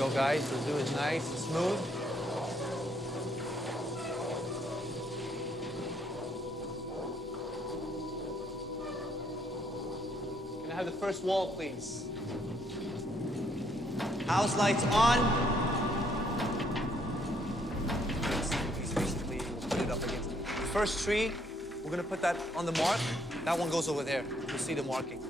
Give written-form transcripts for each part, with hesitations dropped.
go, guys. Let's do it nice and smooth. Can I have the first wall, please? House lights on. Please, basically, we'll put it up against the first tree. We're gonna put that on the mark. That one goes over there. You'll see the marking.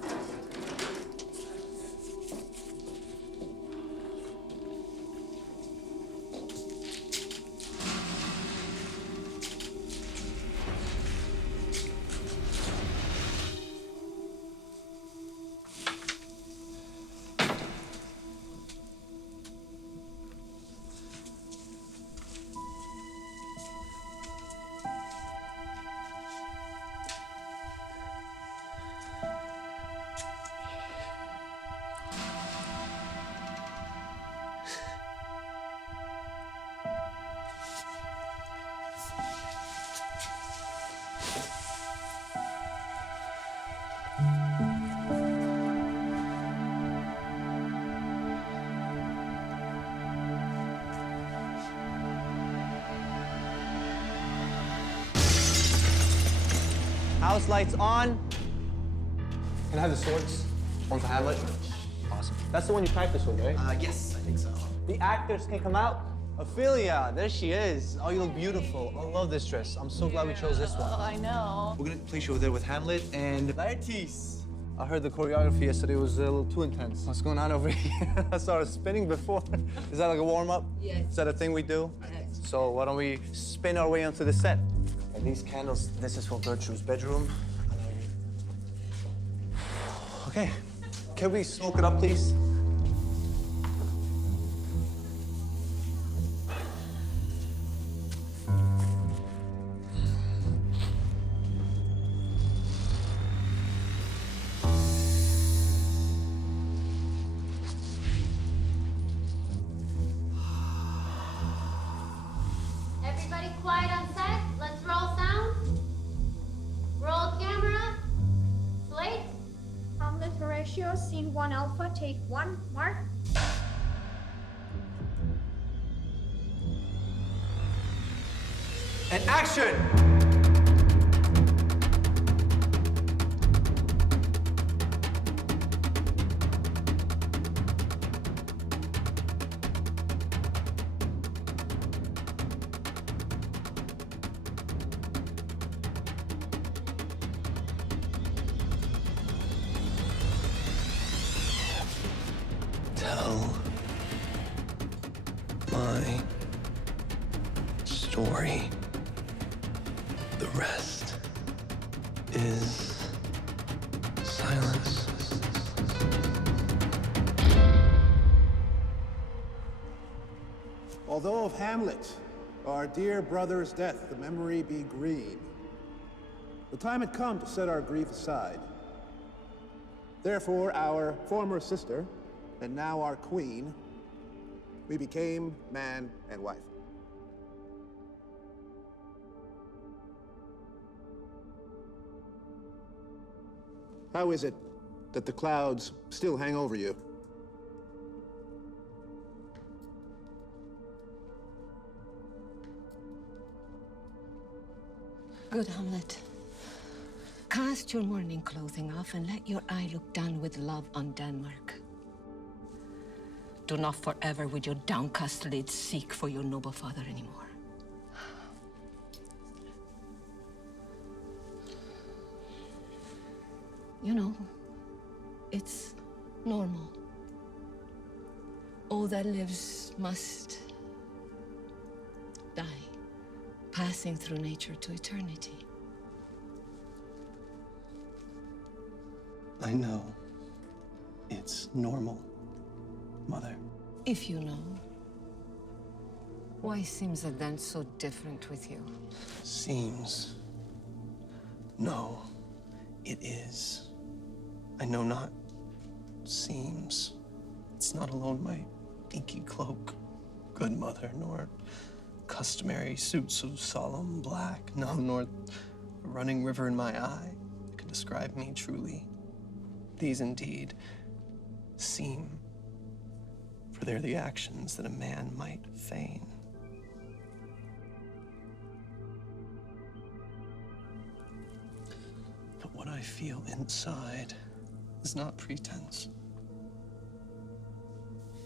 House lights on. Can I have the swords? One for Hamlet. Awesome. That's the one you practice with, right? Yes, I think so. The actors can come out. Ophelia, there she is. Oh, you look beautiful. I love this dress. I'm so glad we chose this one. Oh, I know. We're gonna place you over there with Hamlet and Laertes. I heard the choreography yesterday was a little too intense. What's going on over here? I saw her spinning before. Is that like a warm-up? Yes. Is that a thing we do? Yes. So why don't we spin our way onto the set? And these candles, this is for Gertrude's bedroom. Okay, can we smoke it up, please? Everybody quiet on set. Let's roll sound. Roll camera. Slate. Hamlet-Horatio, scene 1 alpha, take 1, mark. And action! tell my story. The rest is silence. Although of Hamlet, our dear brother's death, the memory be green. The time had come to set our grief aside. Therefore, our former sister, and now our queen, we became man and wife. How is it that the clouds still hang over you? Good, Hamlet. Cast your mourning clothing off and let your eye look down with love on Denmark. Do not forever with your downcast lids seek for your noble father anymore. You know, it's normal. All that lives must die, passing through nature to eternity. I know it's normal, Mother. If you know, why seems it then so different with you? Seems. No, it is. I know not seems. It's not alone my inky cloak, good mother, nor customary suits of solemn black, no, nor a running river in my eye that could describe me truly. These indeed seem for they're the actions that a man might feign. But what I feel inside is not pretense.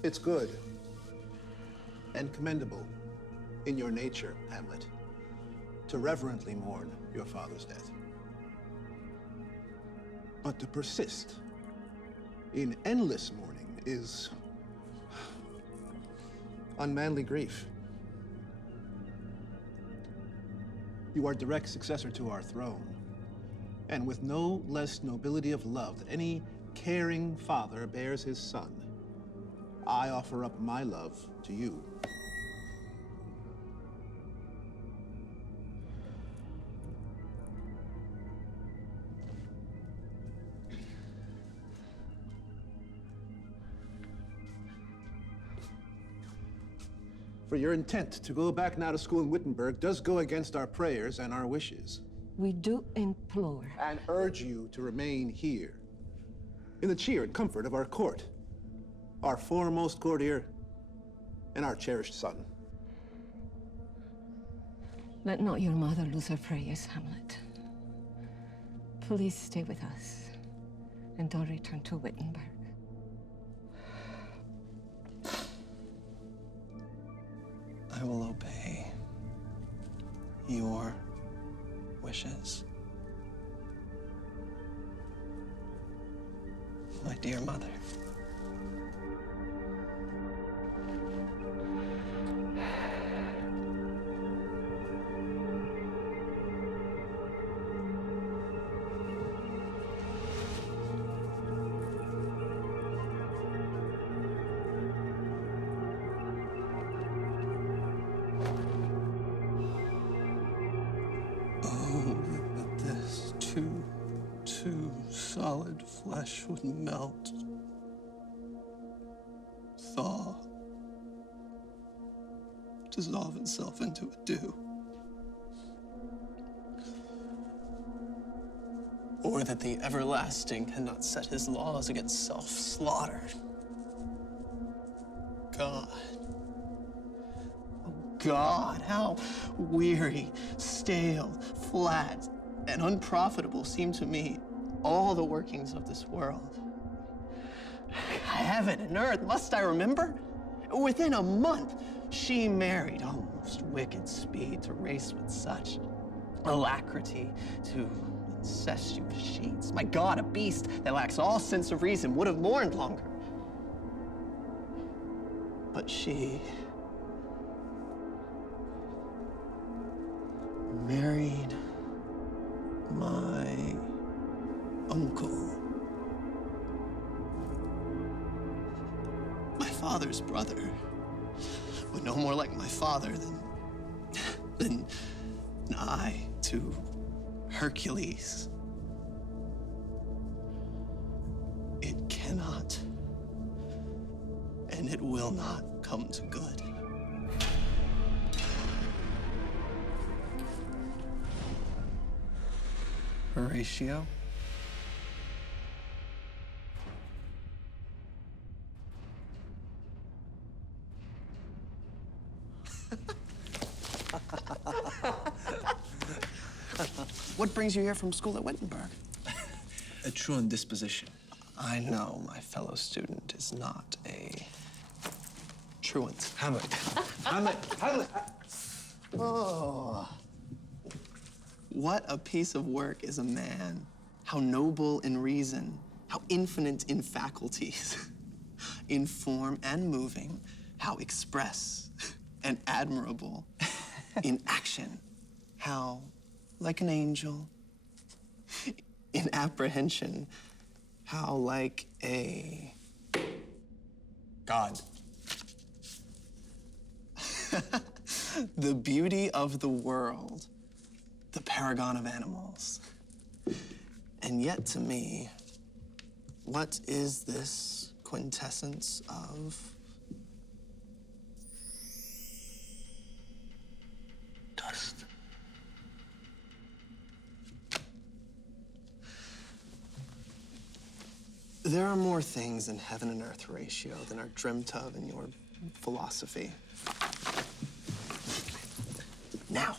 It's good and commendable in your nature, Hamlet, to reverently mourn your father's death. But to persist in endless mourning is unmanly grief. You are direct successor to our throne, and with no less nobility of love that any caring father bears his son, I offer up my love to you. For your intent to go back now to school in Wittenberg does go against our prayers and our wishes. We do implore. And urge you to remain here, in the cheer and comfort of our court, our foremost courtier, and our cherished son. Let not your mother lose her prayers, Hamlet. Please stay with us, and don't return to Wittenberg. I will obey your wishes. My dear mother. Solid flesh would melt, thaw, dissolve itself into a dew. Or that the everlasting cannot set his laws against self-slaughter. God. Oh God, how weary, stale, flat, and unprofitable seem to me all the workings of this world. Heaven and earth, must I remember? Within a month, she married, almost wicked speed to race with such alacrity to incestuous sheets. My God, a beast that lacks all sense of reason would have mourned longer. But she married my uncle. My father's brother. But no more like my father than I to Hercules. It cannot and it will not come to good. Horatio? What brings you here from school at Wittenberg? A truant disposition. I know my fellow student is not a truant. Hamlet. Hamlet. Oh. What a piece of work is a man. How noble in reason, how infinite in faculties, in form and moving, how express and admirable in action, how like an angel, in apprehension, how like a god. The beauty of the world, the paragon of animals. And yet to me, what is this quintessence of dust? There are more things in heaven and earth, Horatio, than are dreamt of in your philosophy. Now,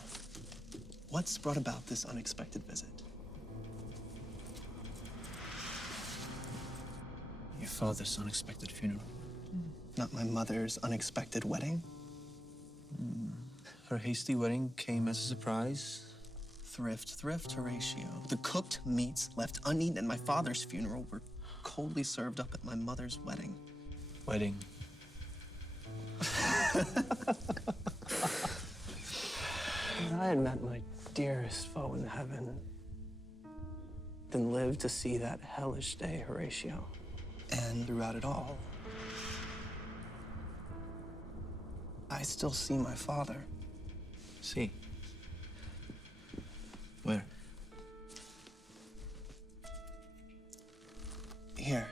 what's brought about this unexpected visit? Your father's unexpected funeral. Not my mother's unexpected wedding? Her hasty wedding came as a surprise. Thrift, Horatio. The cooked meats left uneaten at my father's funeral were coldly served up at my mother's wedding. Wedding. If I had met my dearest foe in heaven, then lived to see that hellish day, Horatio. And throughout it all, I still see my father. See. Where? Here.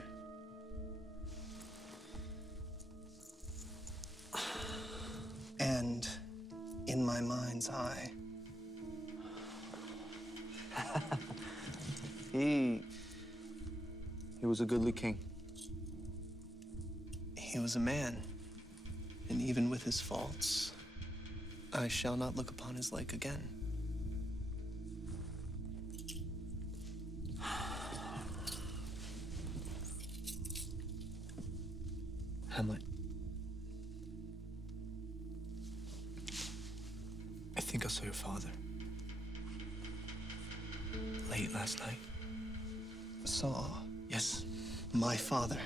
And in my mind's eye. He was a goodly king. He was a man, and even with his faults, I shall not look upon his like again. Hamlet. I think I saw your father. Late last night. Saw Yes. my father.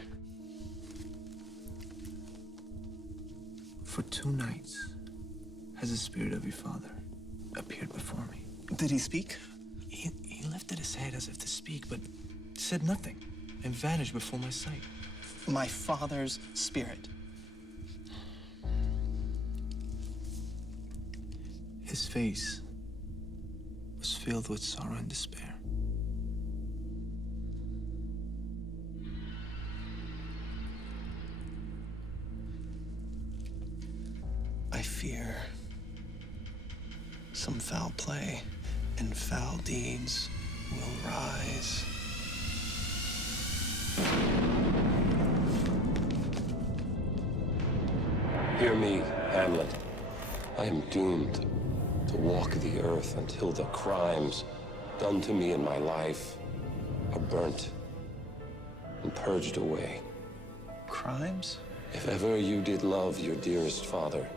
For 2 nights has the spirit of your father appeared before me. Did he speak? He lifted his head as if to speak, but said nothing and vanished before my sight. My father's spirit. His face was filled with sorrow and despair. I fear some foul play and foul deeds will rise. Hear me, Hamlet. I am doomed to walk the earth until the crimes done to me in my life are burnt and purged away. Crimes? If ever you did love your dearest father,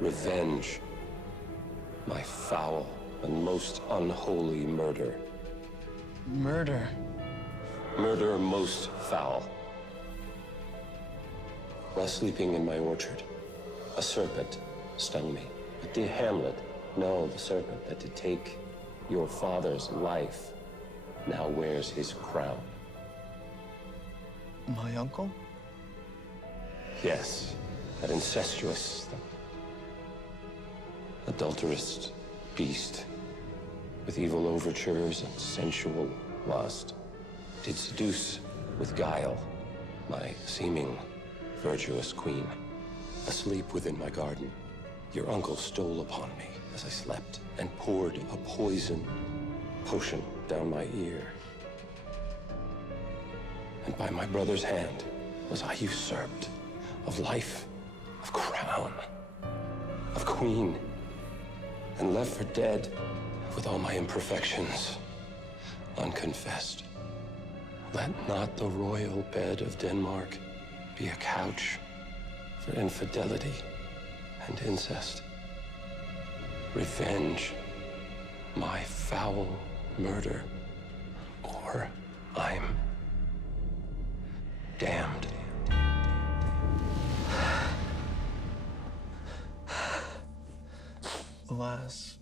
revenge my foul and most unholy murder. Murder. Murder most foul. While sleeping in my orchard, a serpent stung me. But dear Hamlet, no, the serpent that did take your father's life now wears his crown. My uncle? Yes, that incestuous, adulterous beast with evil overtures and sensual lust did seduce with guile my seeming virtuous queen. Asleep within my garden, your uncle stole upon me as I slept and poured a poison potion down my ear. And by my brother's hand was I usurped of life, of crown, of queen, and left for dead with all my imperfections unconfessed. Let not the royal bed of Denmark be a couch for infidelity and incest. Revenge my foul murder, or I'm damned. Alas,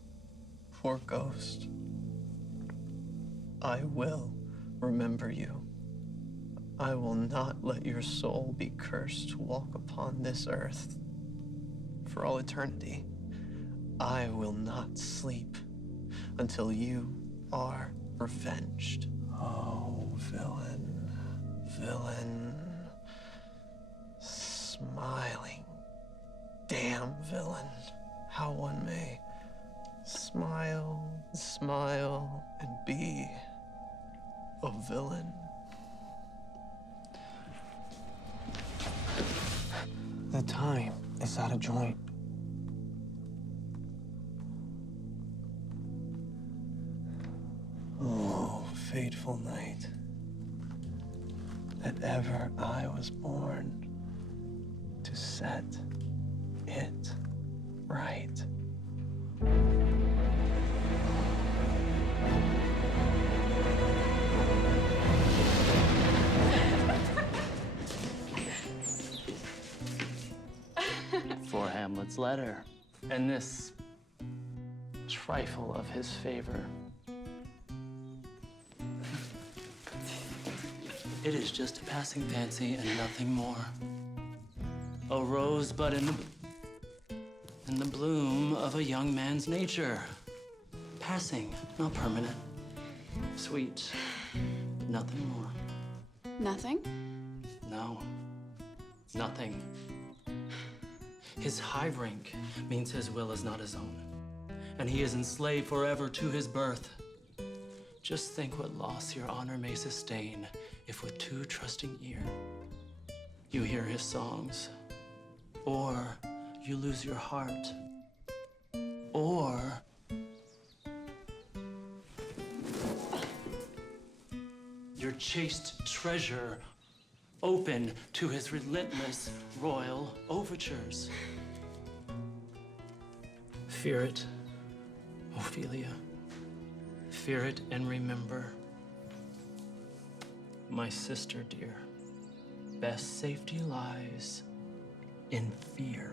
poor ghost. I will remember you. I will not let your soul be cursed to walk upon this earth for all eternity. I will not sleep until you are revenged. Oh, villain, villain, smiling, damn villain. How one may smile, smile, and be a villain. The time is out of joint. Oh, fateful night, that ever I was born to set it right. For Hamlet's letter, and this trifle of his favor. It is just a passing fancy and nothing more. A rosebud in the bloom of a young man's nature. Passing, not permanent. Sweet, but nothing more. Nothing? No, nothing. His high rank means his will is not his own, and he is enslaved forever to his birth. Just think what loss your honor may sustain if with too trusting ear you hear his songs, or you lose your heart, or your chaste treasure open to his relentless royal overtures. Fear it, Ophelia. Fear it and remember, my sister dear, best safety lies in fear.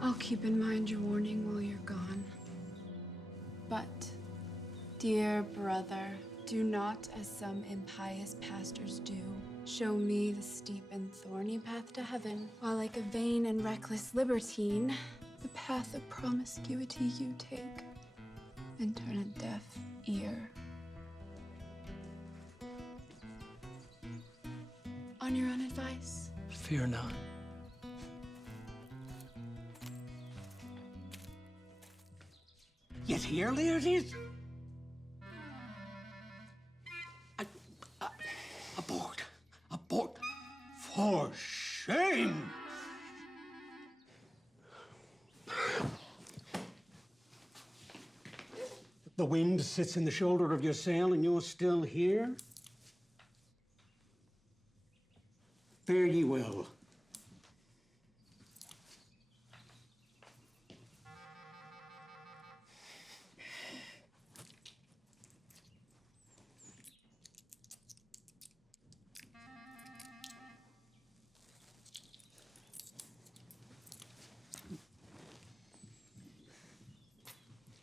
I'll keep in mind your warning while you're gone. But, dear brother, do not, as some impious pastors do, show me the steep and thorny path to heaven, while like a vain and reckless libertine, the path of promiscuity you take, and turn a deaf ear. On your own advice. Fear not. Yet here, Laertes? Abort! Abort! For shame! The wind sits in the shoulder of your sail and you're still here? Fare ye well.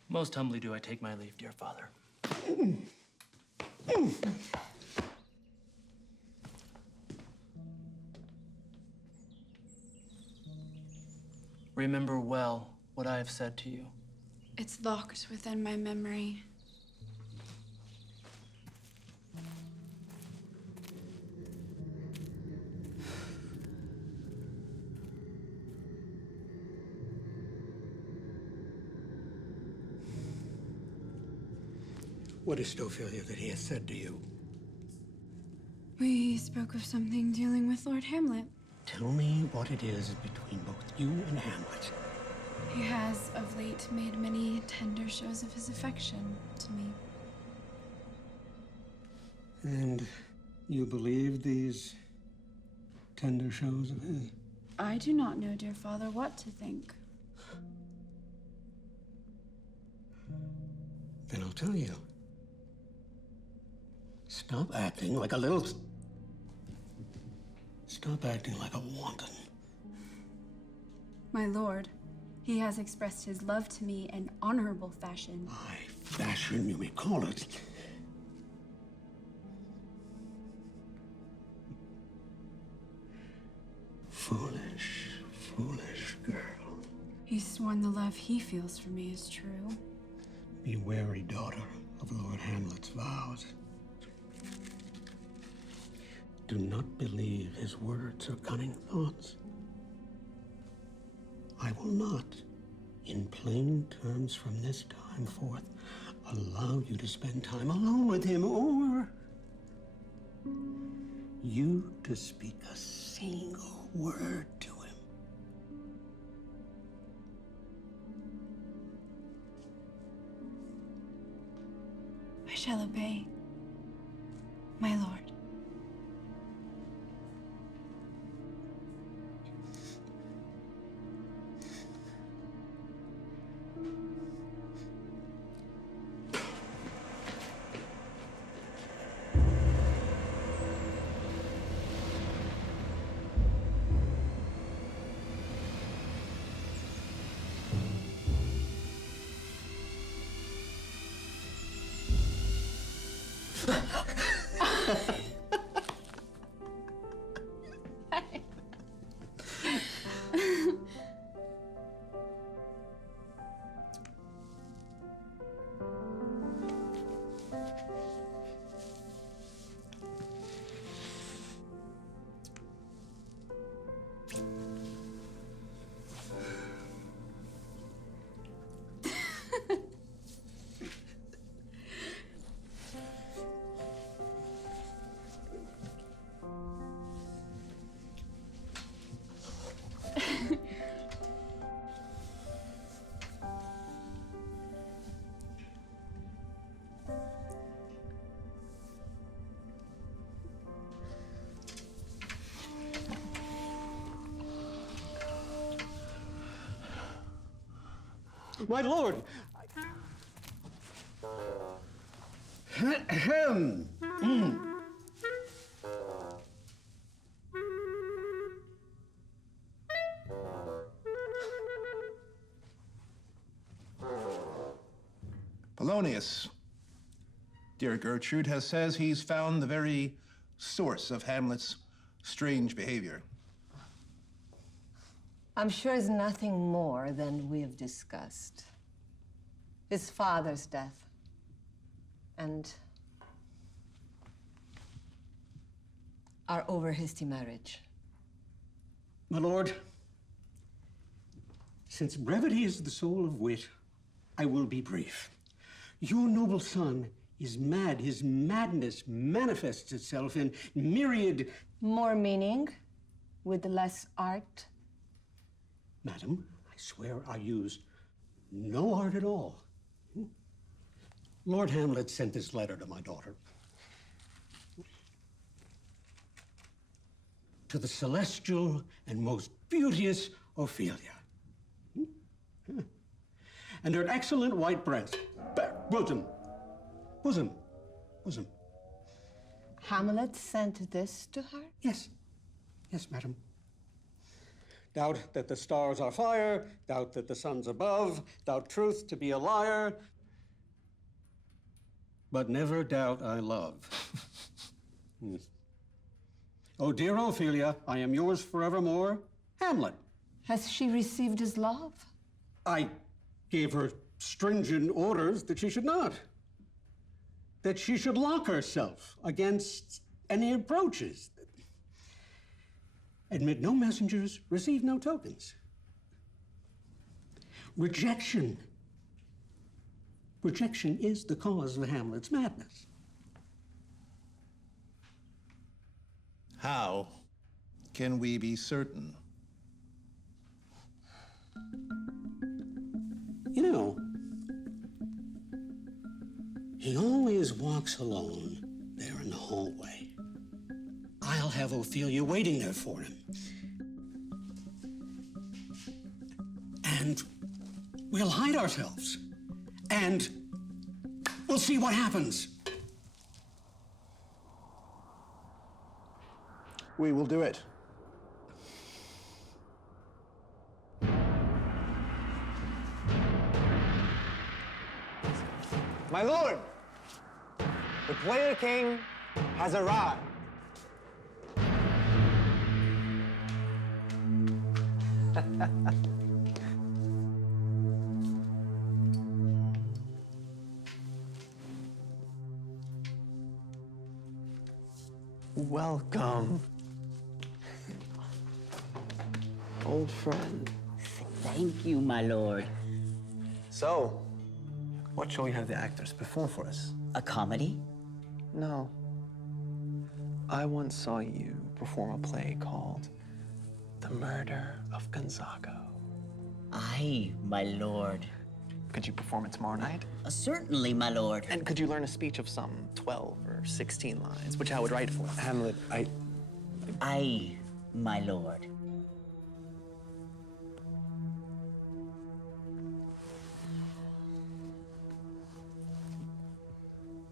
Most humbly do I take my leave, dear father. Remember well what I have said to you. It's locked within my memory. What is it, Ophelia, that he has said to you? We spoke of something dealing with Lord Hamlet. Tell me what it is between both you and Hamlet. He has of late made many tender shows of his affection to me. And you believe these tender shows of his? I do not know, dear father, what to think. Then I'll tell you. Stop acting like a little... Stop acting like a wanton. My lord, he has expressed his love to me in honorable fashion. By fashion, you may call it. Foolish, foolish girl. He's sworn the love he feels for me is true. Be wary, daughter, of Lord Hamlet's vows. Do not believe his words or cunning thoughts. I will not, in plain terms from this time forth, allow you to spend time alone with him, or you to speak a single word to him. I shall obey, my lord. My lord! Ahem. Polonius, dear Gertrude, says he's found the very source of Hamlet's strange behavior. I'm sure it's nothing more than we've discussed. His father's death. And our over-hasty marriage. My lord, since brevity is the soul of wit, I will be brief. Your noble son is mad. His madness manifests itself in myriad... More meaning with less art. Madam, I swear I use no art at all. Lord Hamlet sent this letter to my daughter. To the celestial and most beauteous Ophelia. And her excellent white breast. Bosom. Hamlet sent this to her? Yes. Yes, madam. Doubt that the stars are fire, doubt that the sun's above, doubt truth to be a liar, but never doubt I love. Oh, dear Ophelia, I am yours forevermore, Hamlet. Has she received his love? I gave her stringent orders that she should not. That she should lock herself against any approaches. Admit no messengers, receive no tokens. Rejection. Rejection is the cause of Hamlet's madness. How can we be certain? You know, he always walks alone there in the hallway. I'll have Ophelia waiting there for him. And we'll hide ourselves. And we'll see what happens. We will do it. My lord, the player king has arrived. Welcome. Old friend. Thank you, my lord. So, what shall we have the actors perform for us? A comedy? No. I once saw you perform a play called The Murder of Gonzago. Aye, my lord. Could you perform it tomorrow night? Certainly, my lord. And could you learn a speech of some 12 or 16 lines, which I would write for? Hamlet, Aye, my lord.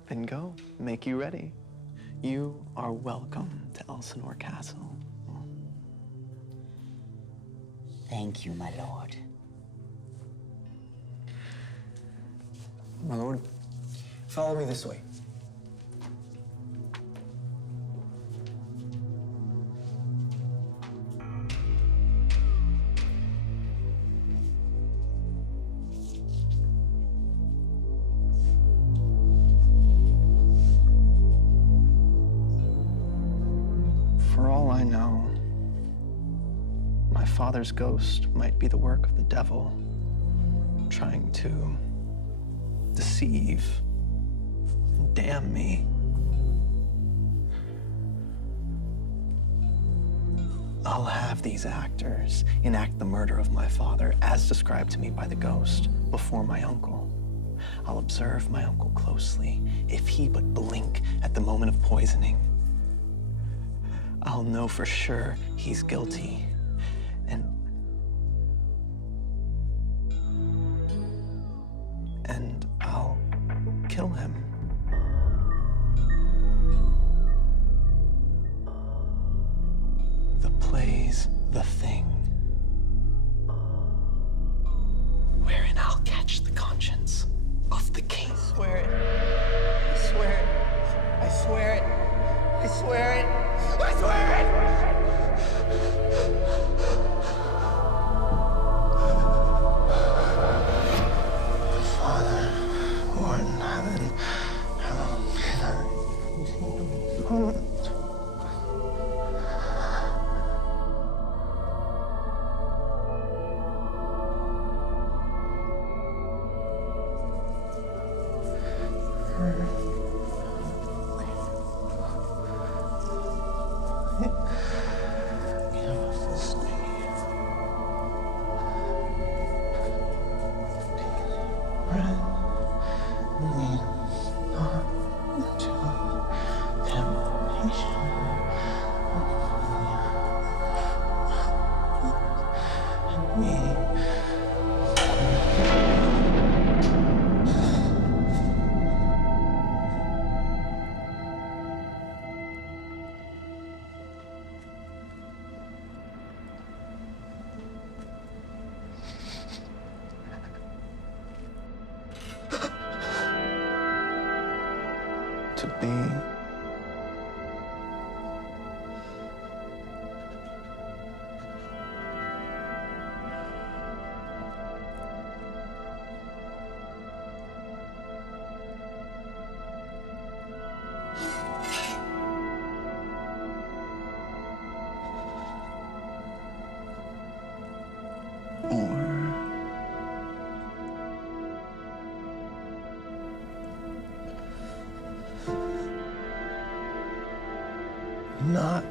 Then go, make you ready. You are welcome to Elsinore Castle. Thank you, my lord. My lord, follow me this way. For all I know, my father's ghost might be the work of the devil, trying to deceive and damn me. I'll have these actors enact the murder of my father as described to me by the ghost before my uncle. I'll observe my uncle closely. If he but blink at the moment of poisoning, I'll know for sure he's guilty. And I'll kill him. The play's the thing, wherein I'll catch the conscience of the king. I swear it. I swear it. I swear it. I swear it. I swear it! Father, who art in heaven, hallowed be thy name. To be not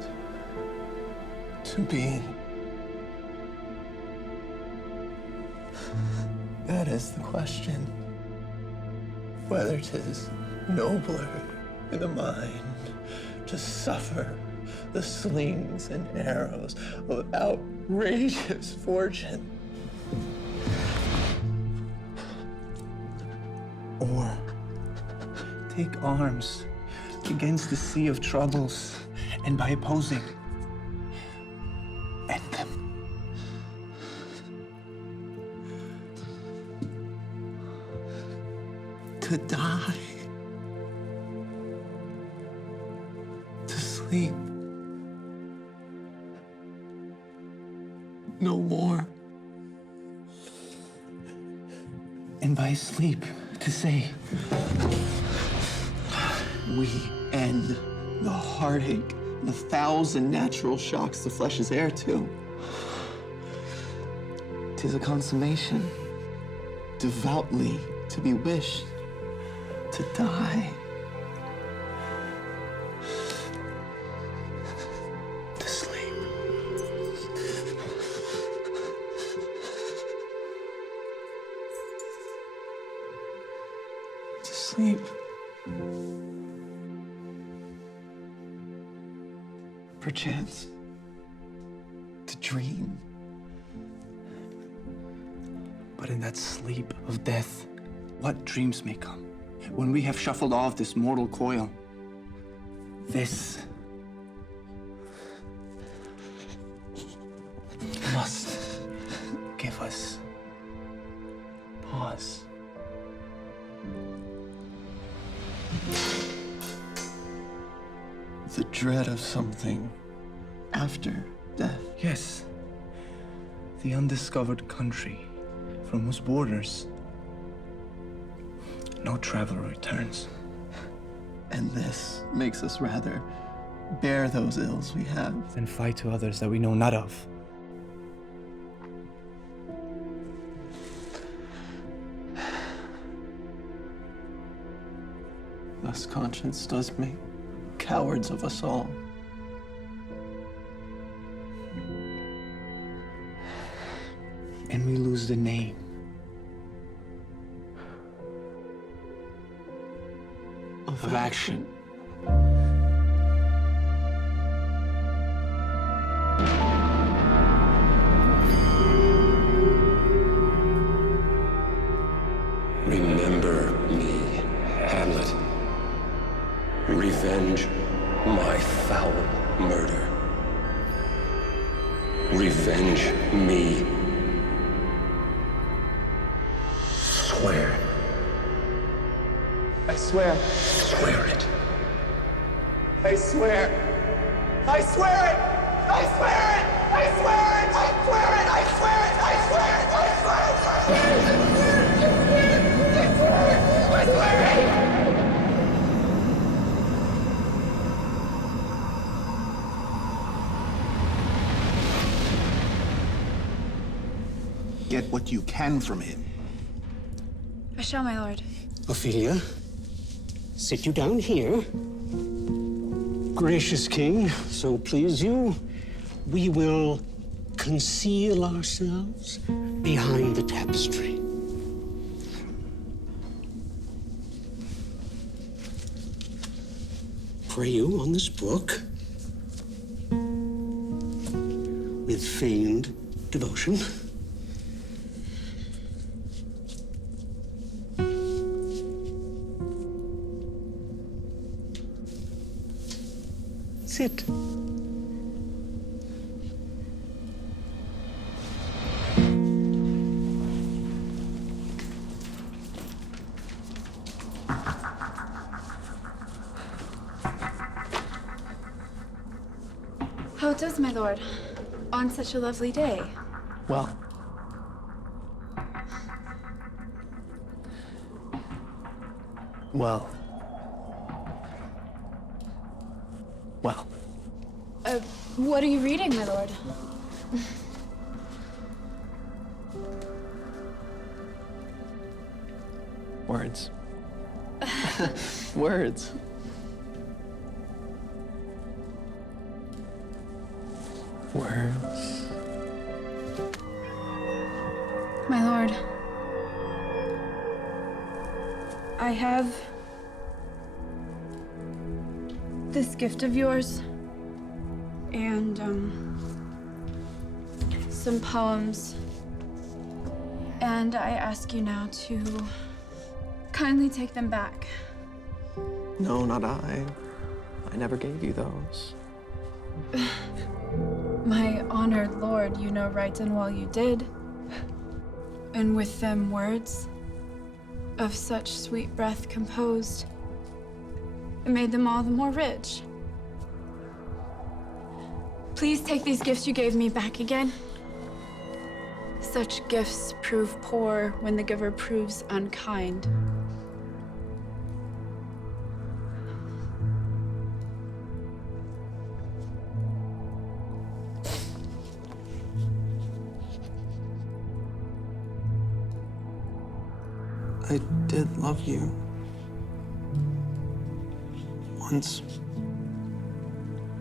to be. That is the question. Whether 'tis nobler in the mind to suffer the slings and arrows of outrageous fortune, or take arms against the sea of troubles, and by opposing, end them. To die, to sleep, no more. And by sleep, to say, we end the heartache, the 1,000 natural shocks the flesh is heir to. 'Tis a consummation, devoutly to be wished, to die. sleep. Perchance, to dream. But in that sleep of death, what dreams may come? When we have shuffled off this mortal coil, this must give us pause. The dread of something after death. Yes, the undiscovered country from whose borders no traveler returns. And this makes us rather bear those ills we have Then fight to others that we know not of. Thus conscience does make cowards of us all. And we lose the name. Of action. Remember me, Hamlet. Revenge my foul murder. Revenge me. Swear. I swear. Swear it. I swear. I swear it. I swear it. I swear it. I swear it. I swear it. I swear it. I swear it. I swear it. I swear it. I swear it. Get what you can from him. I shall, my lord. Ophelia, sit you down here. Gracious king, so please you, we will conceal ourselves behind the tapestry. Pray you on this book with feigned devotion. Sit. How does my lord, on such a lovely day? Well. Well. Well. What are you reading, my lord? Words. Words. Words. My lord, I have this gift of yours and some poems, and I ask you now to kindly take them back. No, not I. I never gave you those. My honored lord, you know right and well you did. And with them words of such sweet breath composed, it made them all the more rich. Please take these gifts you gave me back again. Such gifts prove poor when the giver proves unkind. I did love you. Once.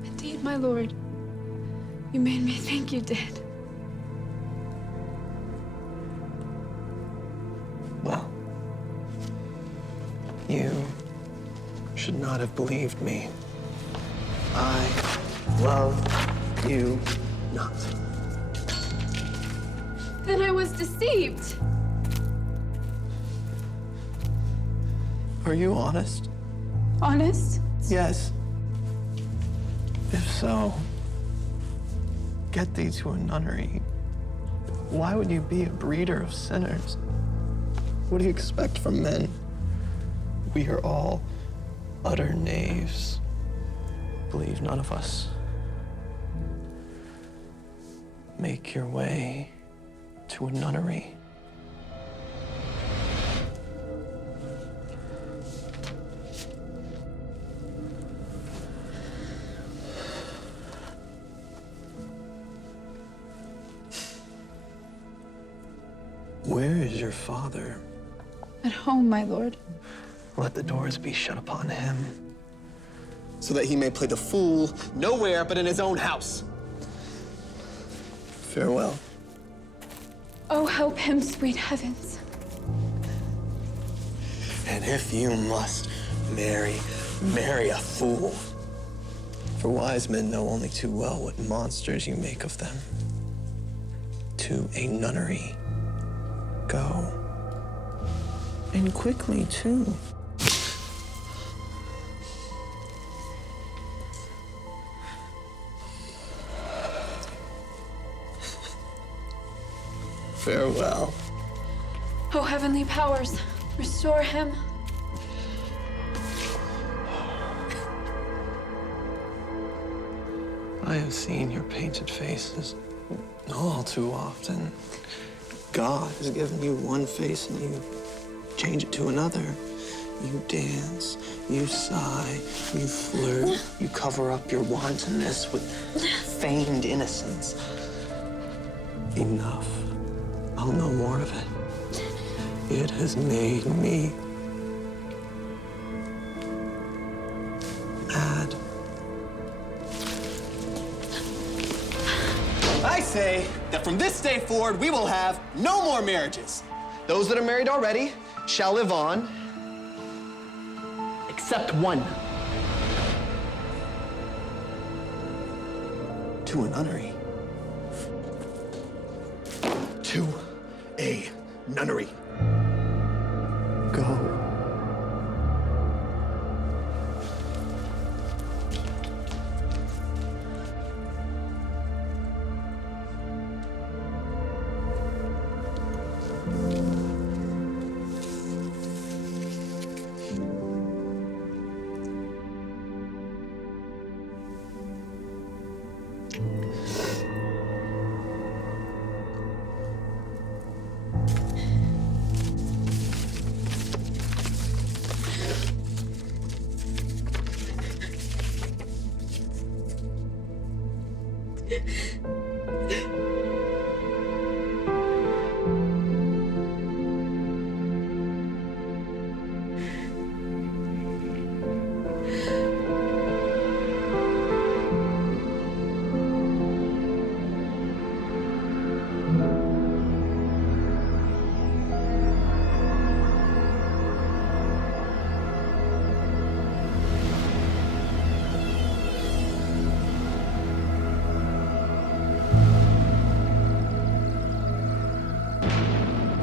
Indeed, my lord. You made me think you did. Well. You should not have believed me. I love you not. Then I was deceived. Are you honest? Honest? Yes. If so, get thee to a nunnery. Why would you be a breeder of sinners? What do you expect from men? We are all utter knaves. Believe none of us. Make your way to a nunnery. Where is your father? At home, my lord. Let the doors be shut upon him, so that he may play the fool nowhere but in his own house. Farewell. Oh, help him, sweet heavens. And if you must marry a fool. For wise men know only too well what monsters you make of them. To a nunnery. Go. And quickly, too. Farewell. Oh, heavenly powers, restore him. I have seen your painted faces all too often. God has given you one face and you change it to another. You dance, you sigh, you flirt, you cover up your wantonness with feigned innocence. Enough. I'll know more of it. It has made me mad. I say that from this day forward, we will have no more marriages. Those that are married already shall live on, except one. To a nunnery. To a nunnery. Go.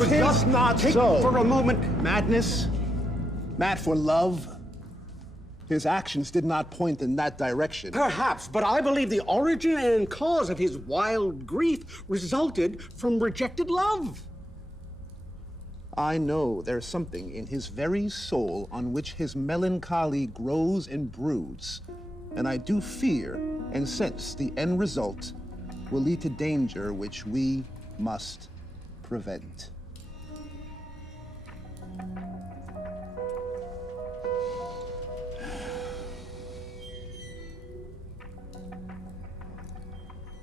Just not Take so. for a moment. Madness, mad for love. His actions did not point in that direction. Perhaps, but I believe the origin and cause of his wild grief resulted from rejected love. I know there's something in his very soul on which his melancholy grows and broods, and I do fear and sense the end result will lead to danger which we must prevent.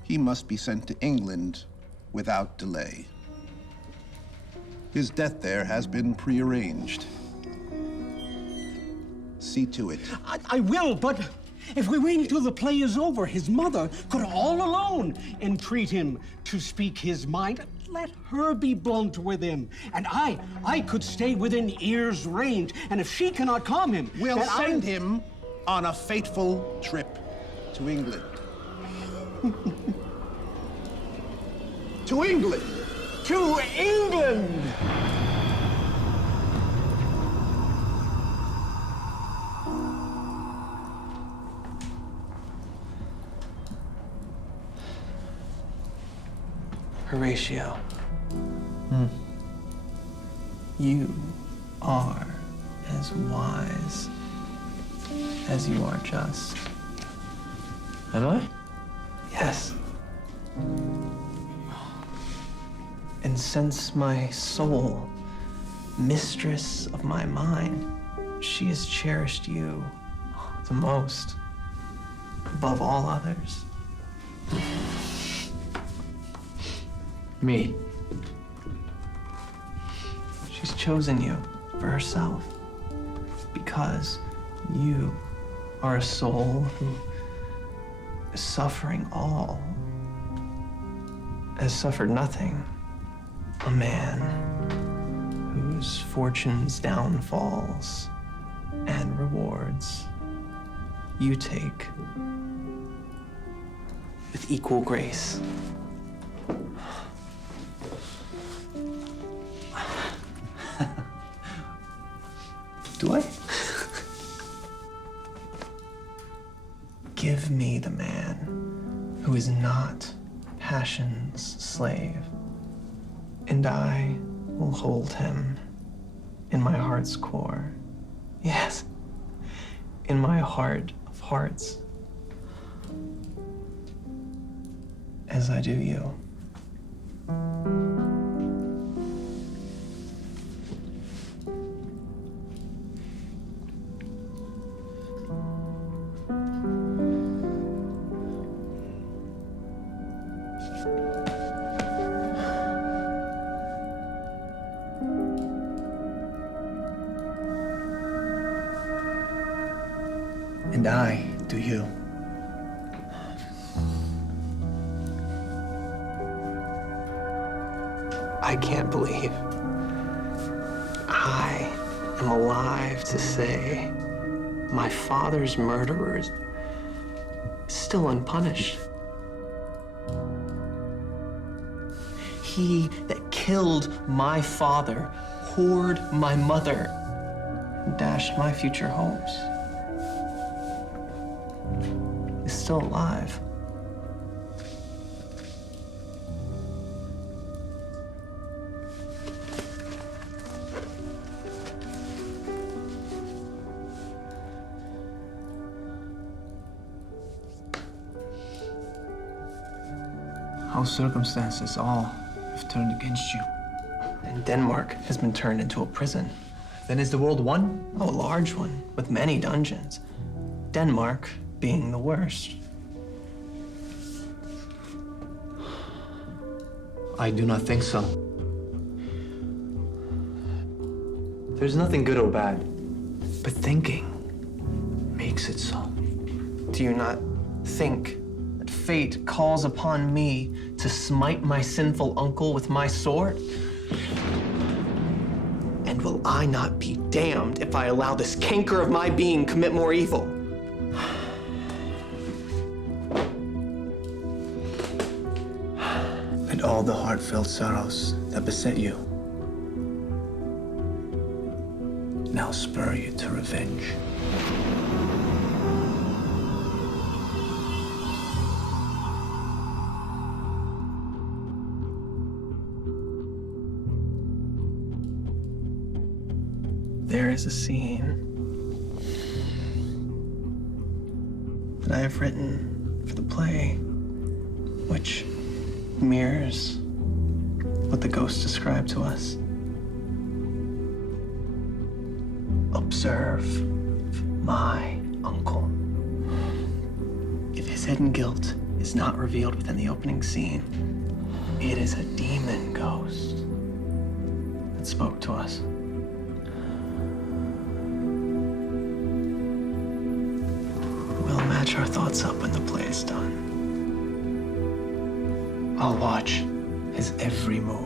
He must be sent to England without delay. His death there has been prearranged. See to it. I will, but If we wait until the play is over, his mother could all alone entreat him to speak his mind. Let her be blunt with him. And I could stay within ear's range. And if she cannot calm him, We'll then send him on a fateful trip to England. To England! To England! Horatio. You are as wise as you are just. Am I? Yes. And since my soul, mistress of my mind, she has cherished you the most, above all others. Me. She's chosen you for herself because you are a soul who is suffering all, has suffered nothing. A man whose fortune's downfalls and rewards you take with equal grace. Do I? Give me the man who is not passion's slave, and I will hold him in my heart's core. Yes, in my heart of hearts, as I do you. And I do you. I can't believe I am alive to say my father's murderer is still unpunished. He that killed my father, whored my mother, and dashed my future hopes is still alive. How circumstances all have turned against you. And Denmark has been turned into a prison. Then is the world one? Oh, a large one, with many dungeons. Denmark being the worst. I do not think so. There's nothing good or bad, but thinking makes it so. Do you not think that fate calls upon me to smite my sinful uncle with my sword? And will I not be damned if I allow this canker of my being commit more evil? And all the heartfelt sorrows that beset you now spur you to revenge. There is a scene that I have written for the play, which mirrors what the ghost described to us. Observe my uncle. If his hidden guilt is not revealed within the opening scene, it is a demon ghost that spoke to us. We'll imagine match our thoughts up when the play is done. I'll watch his every move.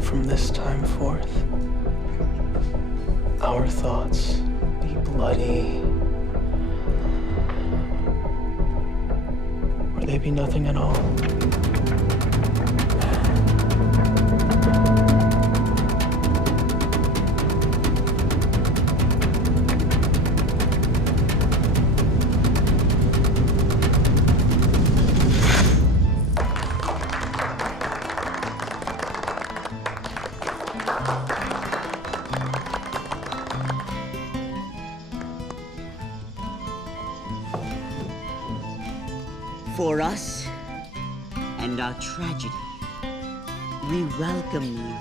From this time forth, our thoughts be bloody, or they be nothing at all. For us and our tragedy, we welcome you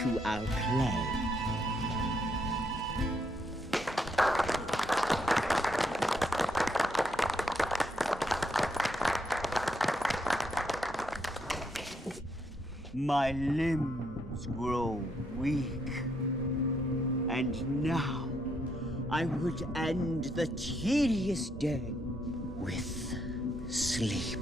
to our play. My limbs grow weak, and now I would end the tedious day with sleep.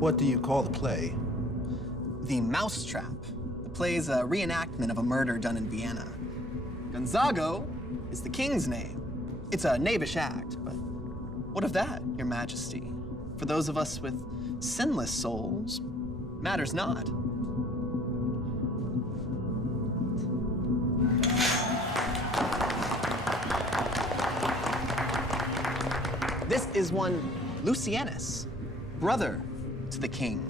What do you call the play? The Mousetrap. The play's a reenactment of a murder done in Vienna. Gonzago is the king's name. It's a knavish act, but what of that, Your Majesty? For those of us with sinless souls, matters not. This is one Lucianus, brother to the king.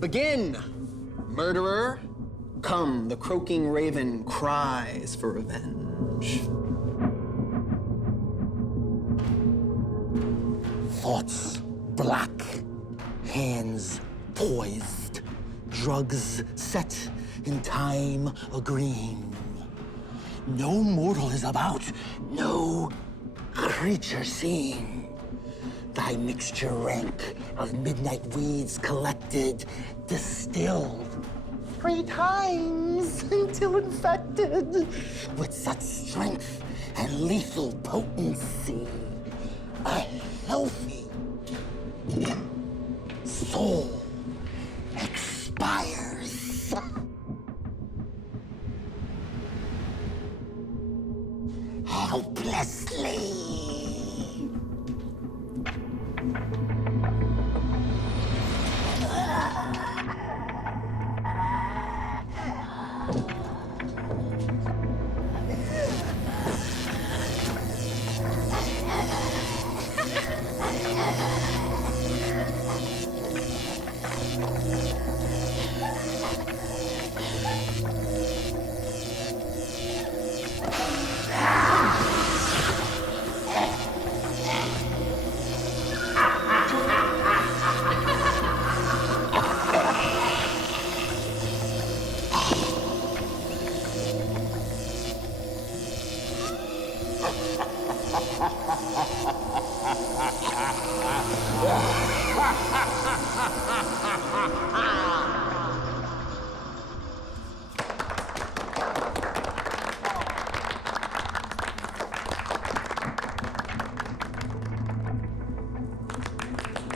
Begin, murderer. Come, the croaking raven cries for revenge. Thoughts black, hands poised, drugs set in time agreeing. No mortal is about, no creature seen. Thy mixture rank of midnight weeds collected, distilled 3 times until infected with such strength and lethal potency. A healthy soul expires. Helplessly.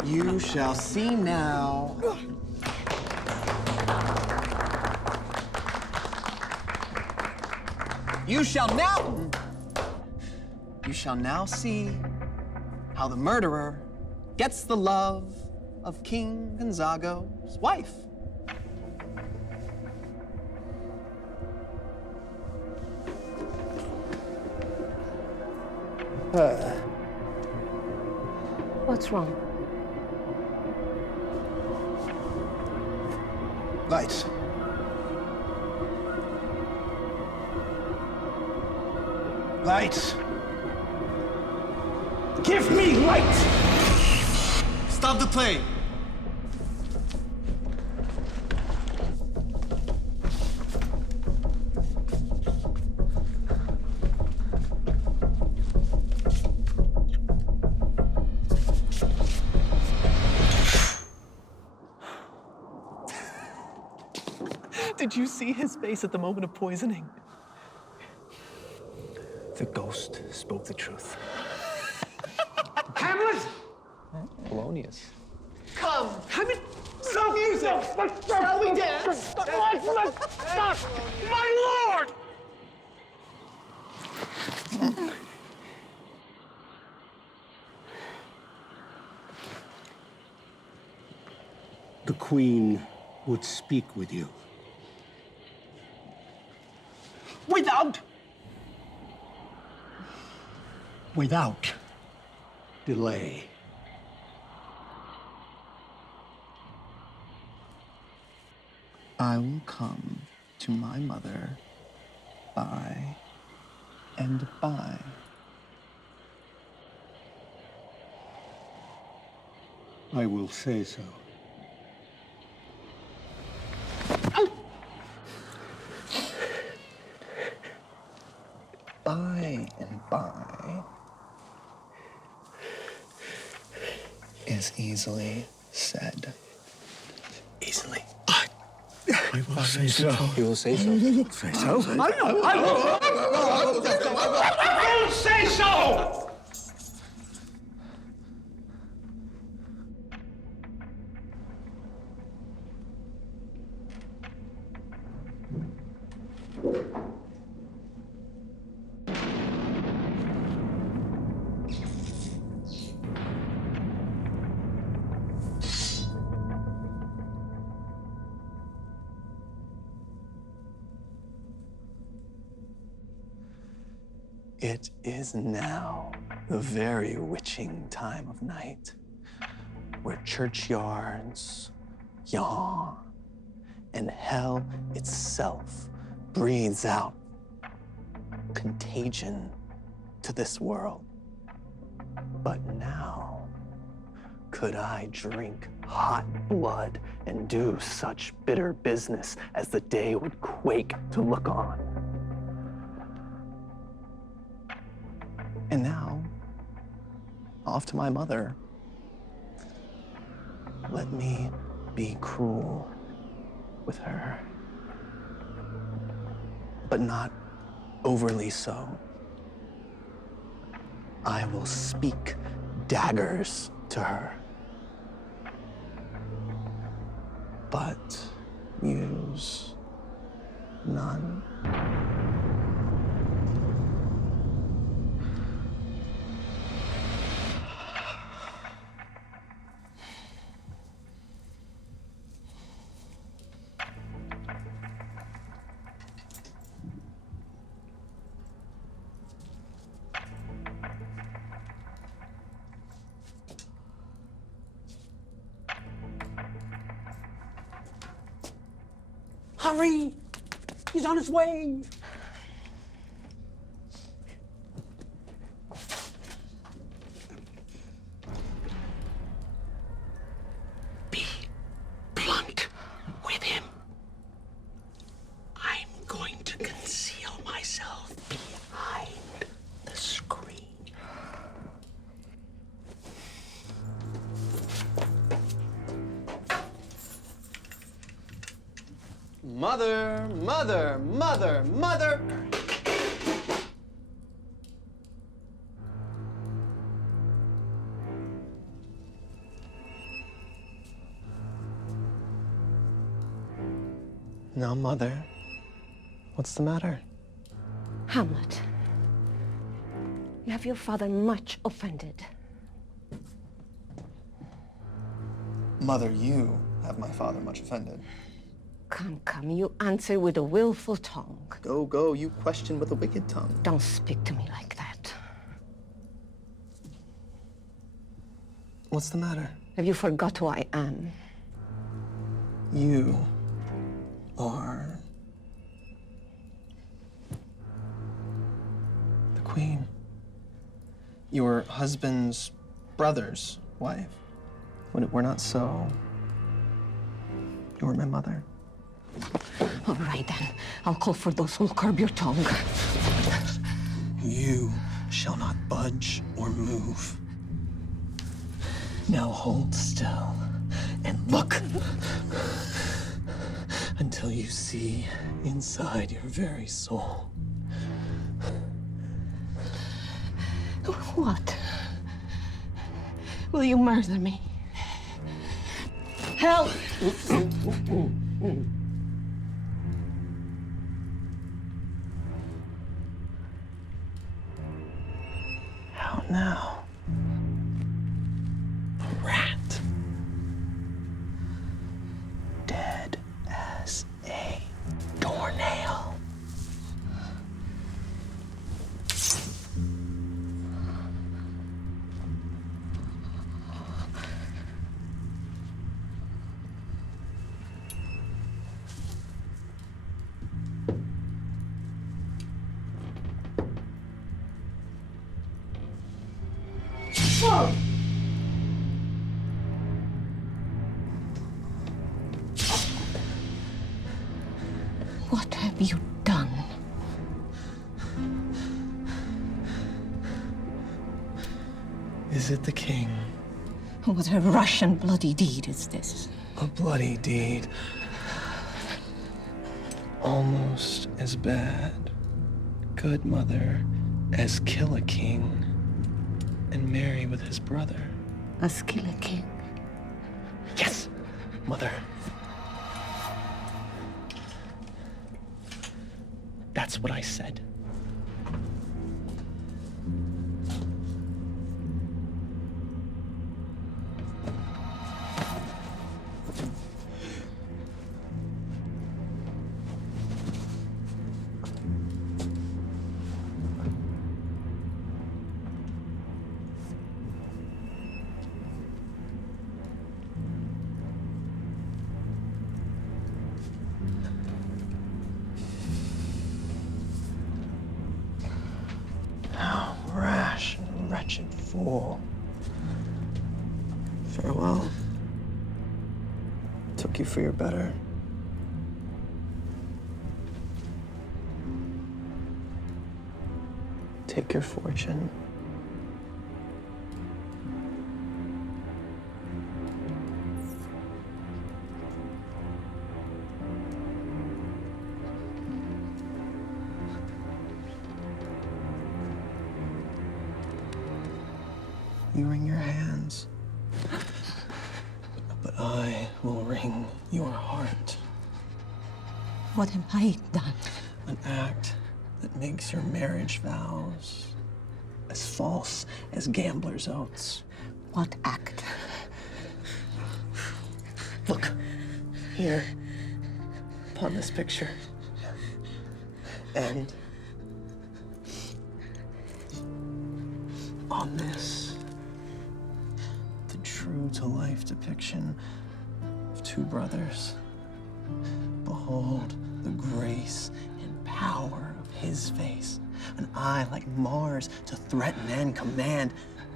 You shall see now. You shall now see how the murderer gets the love of King Gonzago's wife. What's wrong? Lights. Lights. Give me light! Stop the play! Did you see his face at the moment of poisoning? The ghost spoke the truth. Hamlet! Polonius. Come! Hamlet! Stop music! Shall we dance? Stop! My lord! The Queen would speak with you. Without delay. I will come to my mother by and by. I will say so. By and by is easily said. Easily. I will say so. You will say so. Say so? I will say so! It is now the very witching time of night, where churchyards yawn and hell itself breathes out contagion to this world. But now, could I drink hot blood and do such bitter business as the day would quake to look on? And now, off to my mother. Let me be cruel with her, but not overly so. I will speak daggers to her, but use none. Hurry! He's on his way! Be blunt with him. I'm going to conceal myself behind the screen. Mother, mother, mother, mother! Now, Mother, what's the matter? Hamlet, you have your father much offended. Mother, you have my father much offended. Come, you answer with a willful tongue. Go, you question with a wicked tongue. Don't speak to me like that. What's the matter? Have you forgot who I am? You are the queen. Your husband's brother's wife. When it were not so, you were my mother. All right, then. I'll call for those who'll curb your tongue. You shall not budge or move. Now hold still and look until you see inside your very soul. What? Will you murder me? Help! How now? A rat. Dead as a doornail. What have you done? Is it the king? What a Russian bloody deed is this? A bloody deed. Almost as bad, good mother, as kill a king and marry with his brother. As kill a king? Yes, mother. That's what I said. How rash and wretched fool. Farewell. Took you for your better. Take your fortune. You wring your hands, but I will wring your heart. What have I done? An act that makes your marriage vows as false as gambler's oaths. What act? Look, here, upon this picture. And on this, the true-to-life depiction of two brothers. Behold the grace and power of his face, an eye like Mars to threaten and command.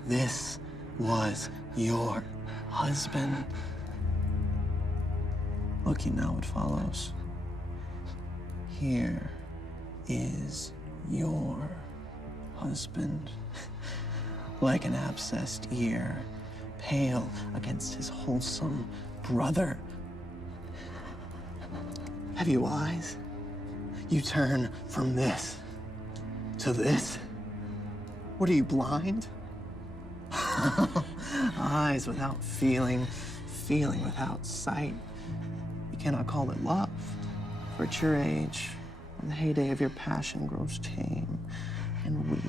This was your husband. Look you now what follows. Here is your husband, like an abscessed ear, pale against his wholesome brother. Have you eyes? You turn from this to this? What are you, blind? Eyes without feeling, feeling without sight. You cannot call it love, for at your age, when the heyday of your passion grows tame and weak.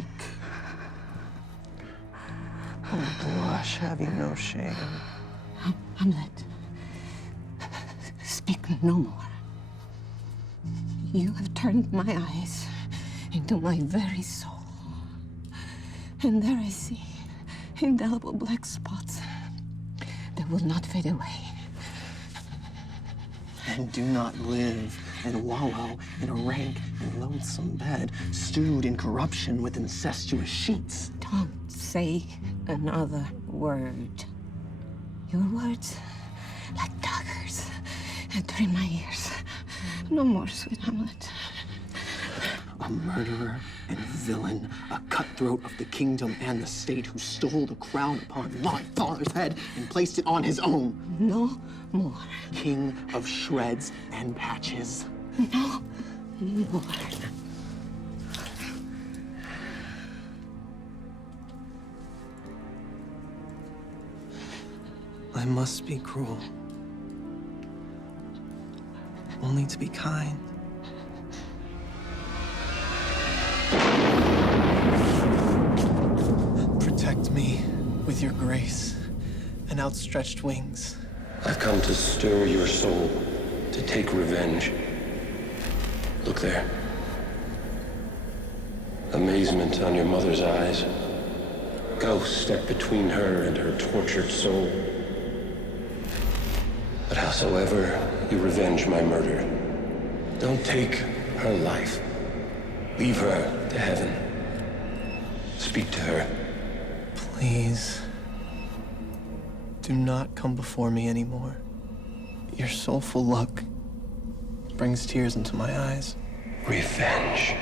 Oh, blush, have you no shame? Hamlet, speak no more. You have turned my eyes into my very soul. And there I see indelible black spots will not fade away. And do not live and wallow in a rank and loathsome bed, stewed in corruption with incestuous sheets. Don't say another word. Your words, like daggers, enter in my ears. No more, sweet Hamlet. A murderer and villain, a cutthroat of the kingdom and the state who stole the crown upon my father's head and placed it on his own. No more. King of shreds and patches. No more. I must be cruel, only to be kind. Protect me with your grace and outstretched wings. I've come to stir your soul, to take revenge. Look there. Amazement on your mother's eyes. Ghosts step between her and her tortured soul. But howsoever you revenge my murder, don't take her life. Leave her to heaven. Speak to her. Please, do not come before me anymore. Your soulful look brings tears into my eyes. Revenge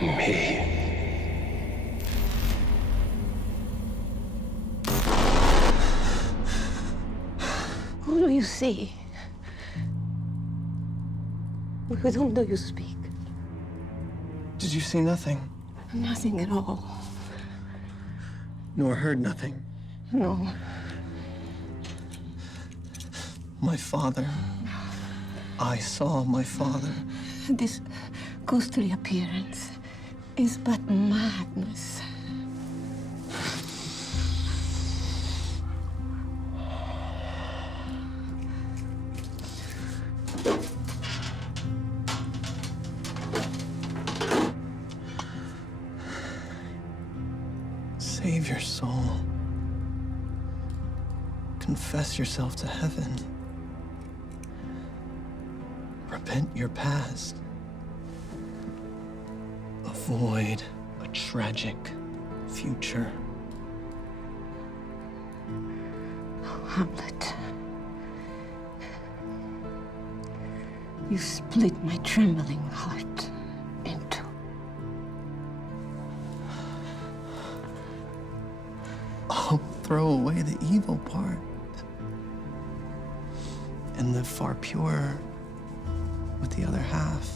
me. Who do you see? With whom do you speak? Did you see nothing? Nothing at all. Nor heard nothing? No. My father. I saw my father. This ghostly appearance is but madness. Save your soul. Confess yourself to heaven. Repent your past. Avoid a tragic future. Oh, Hamlet. You split my trembling heart in two. I'll throw away the evil part and live far purer with the other half.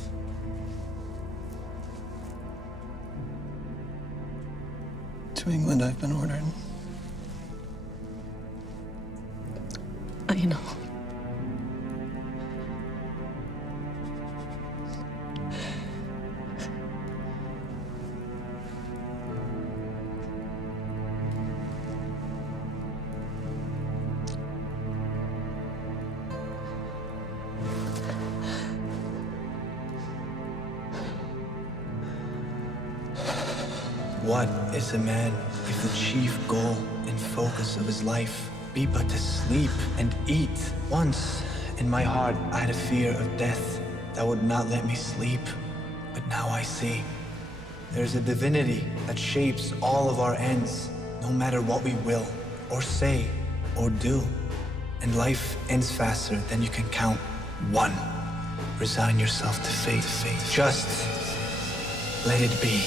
To England I've been ordered. I know. What is a man if the chief goal and focus of his life be but to sleep and eat? Once, in my heart, I had a fear of death that would not let me sleep. But now I see. There's a divinity that shapes all of our ends, no matter what we will, or say, or do. And life ends faster than you can count one. Resign yourself to fate. Just let it be.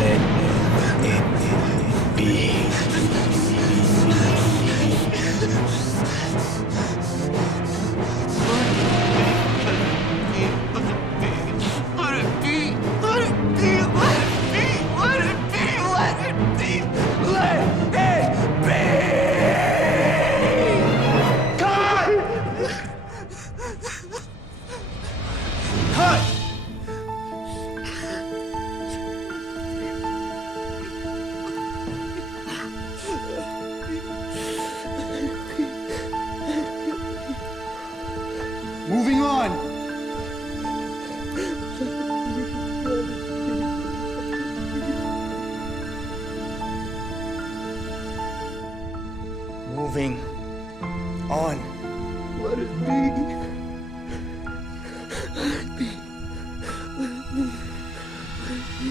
Let it be. moving on. Let it be. Let it be. Let it be. Let it be.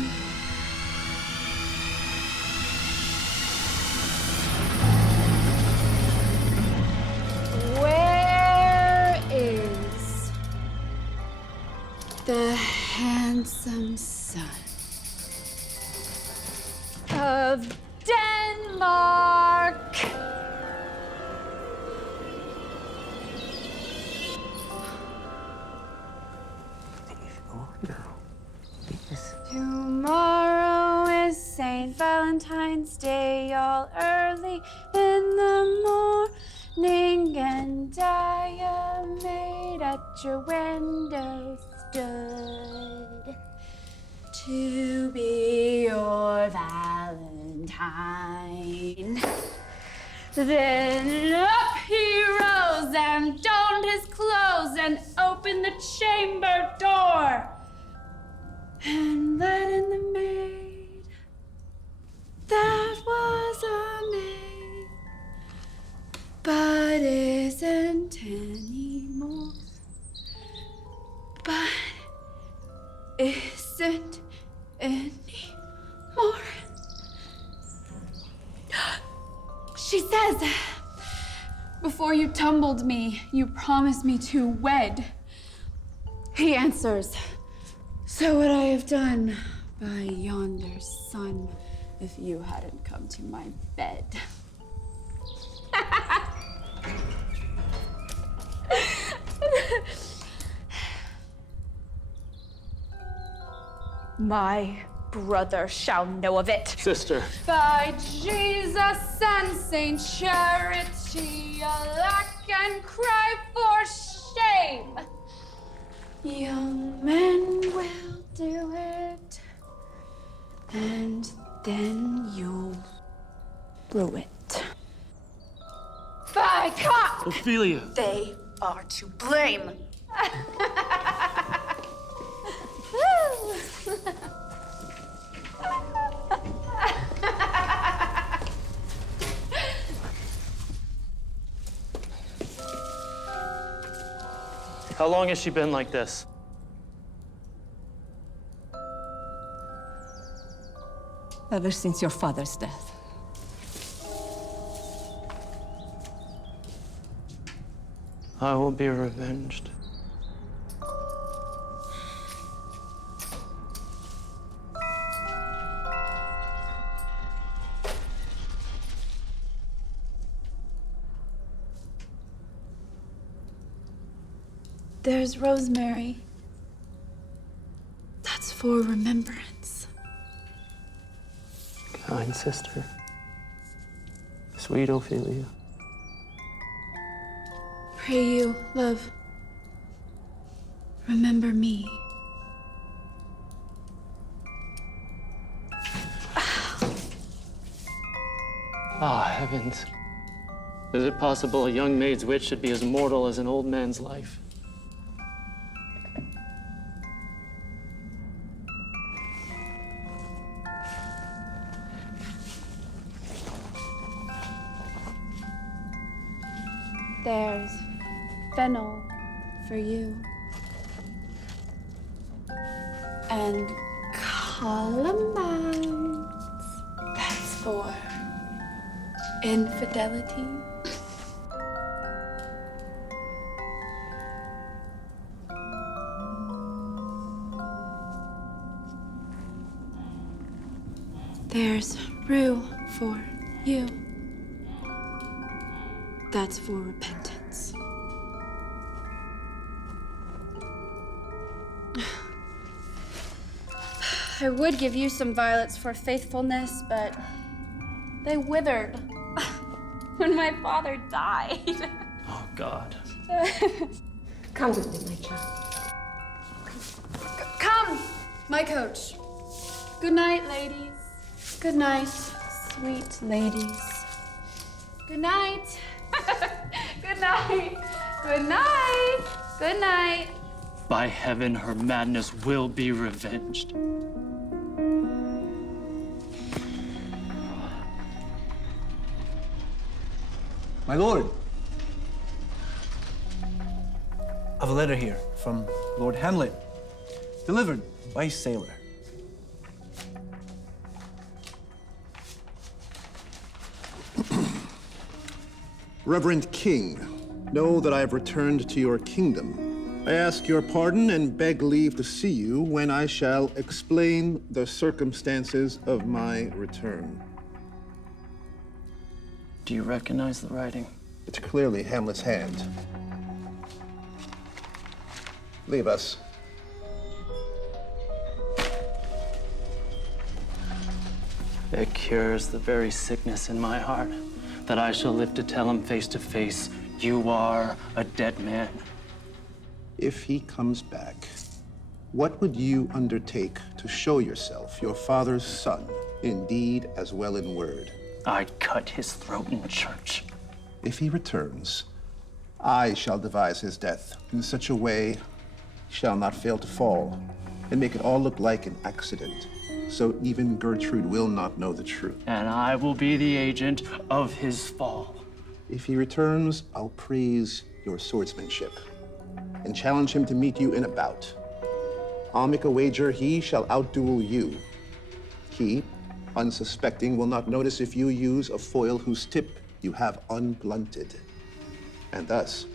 Where is the handsome son of Denmark? Tomorrow is St. Valentine's Day, all early in the morning, and I, a maid at your window stood to be your Valentine. Then up he rose and donned his clothes and opened the chamber door and let in the maid that was a maid, but isn't anymore, but isn't anymore. She says, before you tumbled me, you promised me to wed. He answers, so would I have done by yonder sun if you hadn't come to my bed. My brother shall know of it. Sister. By Jesus and Saint Charity, alack and cry for shame. Young men will do it, and then you'll rue it. By God! Ophelia! They are to blame. How long has she been like this? Ever since your father's death. I will be revenged. There's rosemary. That's for remembrance. Kind sister. Sweet Ophelia. Pray you, love, remember me. Ah, heavens. Is it possible a young maid's wit should be as mortal as an old man's life? There's fennel for you. And columbines. That's for infidelity. There's rue for you. That's for repentance. I would give you some violets for faithfulness, but they withered when my father died. Oh, God. Come with me, my child. Come, my coach. Good night, ladies. Good night, sweet ladies. Good night. Good night. Good night. Good night. By heaven, her madness will be revenged. My lord. I have a letter here from Lord Hamlet, delivered by a sailor. Reverend King, know that I have returned to your kingdom. I ask your pardon and beg leave to see you when I shall explain the circumstances of my return. Do you recognize the writing? It's clearly Hamlet's hand. Leave us. It cures the very sickness in my heart that I shall live to tell him face to face, you are a dead man. If he comes back, what would you undertake to show yourself your father's son, in deed as well in word? I'd cut his throat in church. If he returns, I shall devise his death in such a way he shall not fail to fall, and make it all look like an accident, so even Gertrude will not know the truth. And I will be the agent of his fall. If he returns, I'll praise your swordsmanship and challenge him to meet you in a bout. I'll make a wager he shall outduel you. He, unsuspecting, will not notice if you use a foil whose tip you have unblunted. And thus,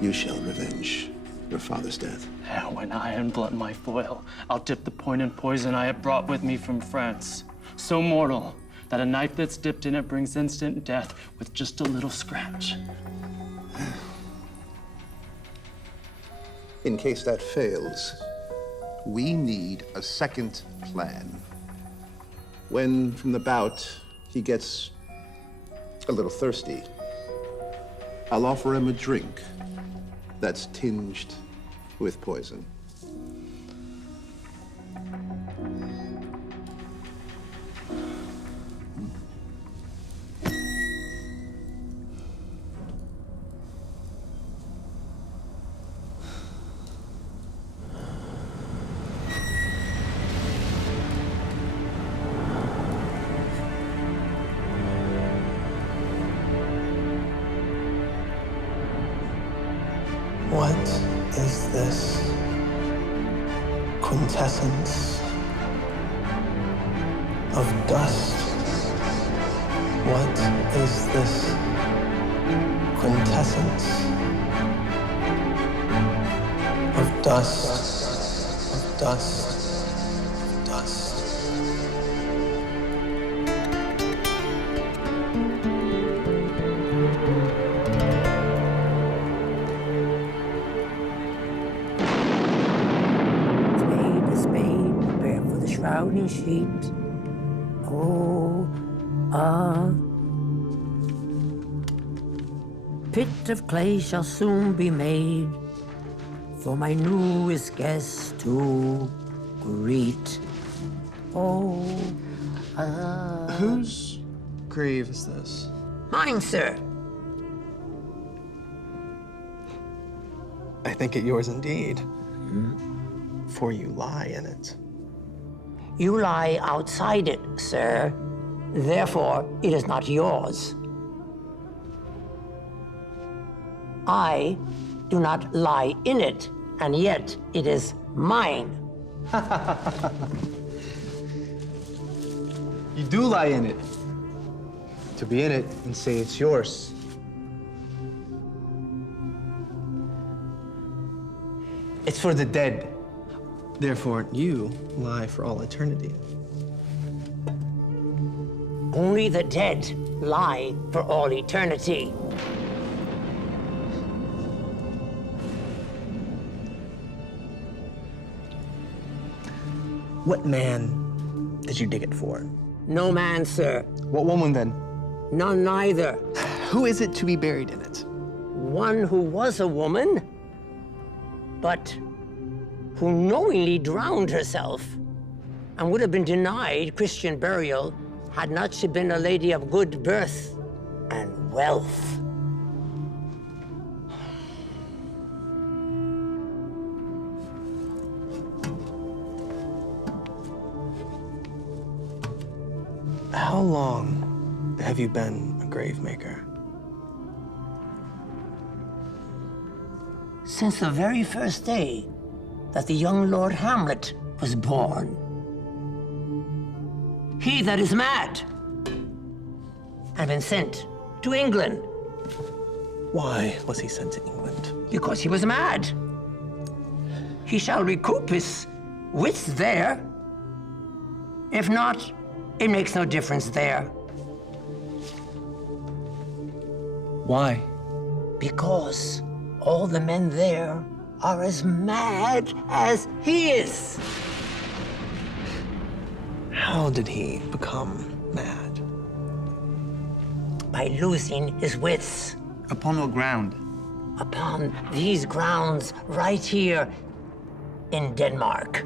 you shall revenge your father's death. And when I unblunt my foil, I'll dip the point in poison I have brought with me from France. So mortal that a knife that's dipped in it brings instant death with just a little scratch. In case that fails, we need a second plan. When, from the bout, he gets a little thirsty, I'll offer him a drink that's tinged with poison. What is this quintessence of dust? What is this quintessence of dust, of dust, of dust? Shrouding sheet. Oh, a pit of clay shall soon be made for my newest guest to greet. Oh, Whose grave is this? Mine, sir. I think it yours indeed. For you lie in it. You lie outside it, sir. Therefore, it is not yours. I do not lie in it, and yet it is mine. You do lie in it. To be in it and say it's yours. It's for the dead. Therefore, you lie for all eternity. Only the dead lie for all eternity. What man did you dig it for? No man, sir. What woman, then? None neither. Who is it to be buried in it? One who was a woman, but who knowingly drowned herself and would have been denied Christian burial had not she been a lady of good birth and wealth. How long have you been a grave maker? Since the very first day that the young Lord Hamlet was born. He that is mad had been sent to England. Why was he sent to England? Because he was mad. He shall recoup his wits there. If not, it makes no difference there. Why? Because all the men there are as mad as he is. How did he become mad? By losing his wits. Upon what ground? Upon these grounds right here in Denmark.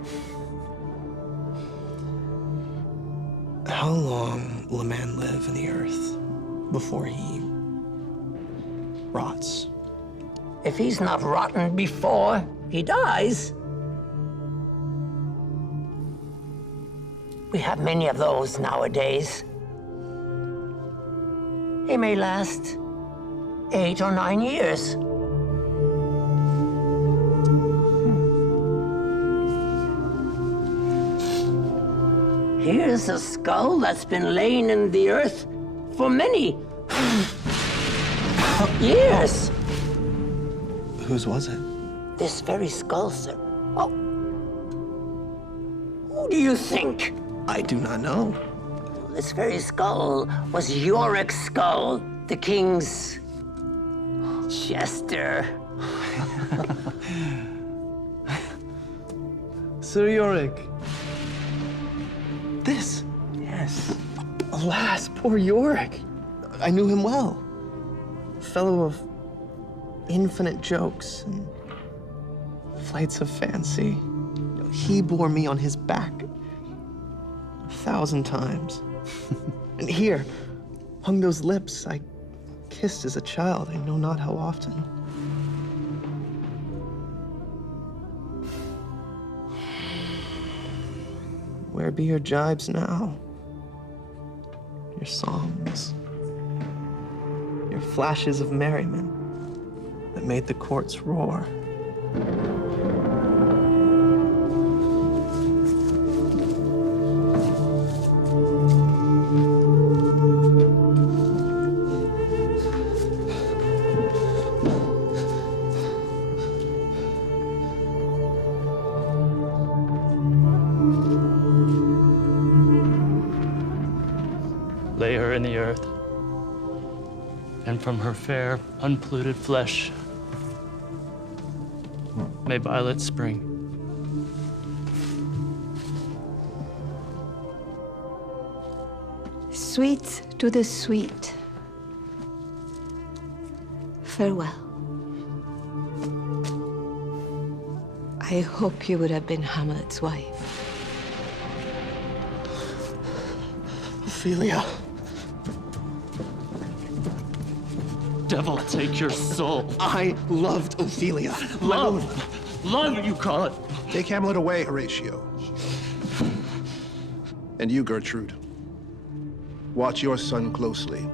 How long will a man live in the earth before he rots? If he's not rotten before he dies. We have many of those nowadays. He may last 8 or 9 years. Here's a skull that's been laying in the earth for many years. Whose was it? This very skull, sir. Oh. Who do you think? I do not know. This very skull was Yorick's skull, the king's jester. Sir Yorick. This? Yes. Alas, poor Yorick. I knew him well. A fellow of infinite jokes and flights of fancy. He bore me on his back 1,000 times. And here hung those lips I kissed as a child, I know not how often. Where be your jibes now? Your songs? Your flashes of merriment that made the courts roar? Lay her in the earth, and from her fair, unpolluted flesh may violets spring. Sweet to the sweet. Farewell. I hope you would have been Hamlet's wife. Ophelia. Devil take your soul. I loved Ophelia. Love. Love, you call it. Take Hamlet away, Horatio. And you, Gertrude. Watch your son closely.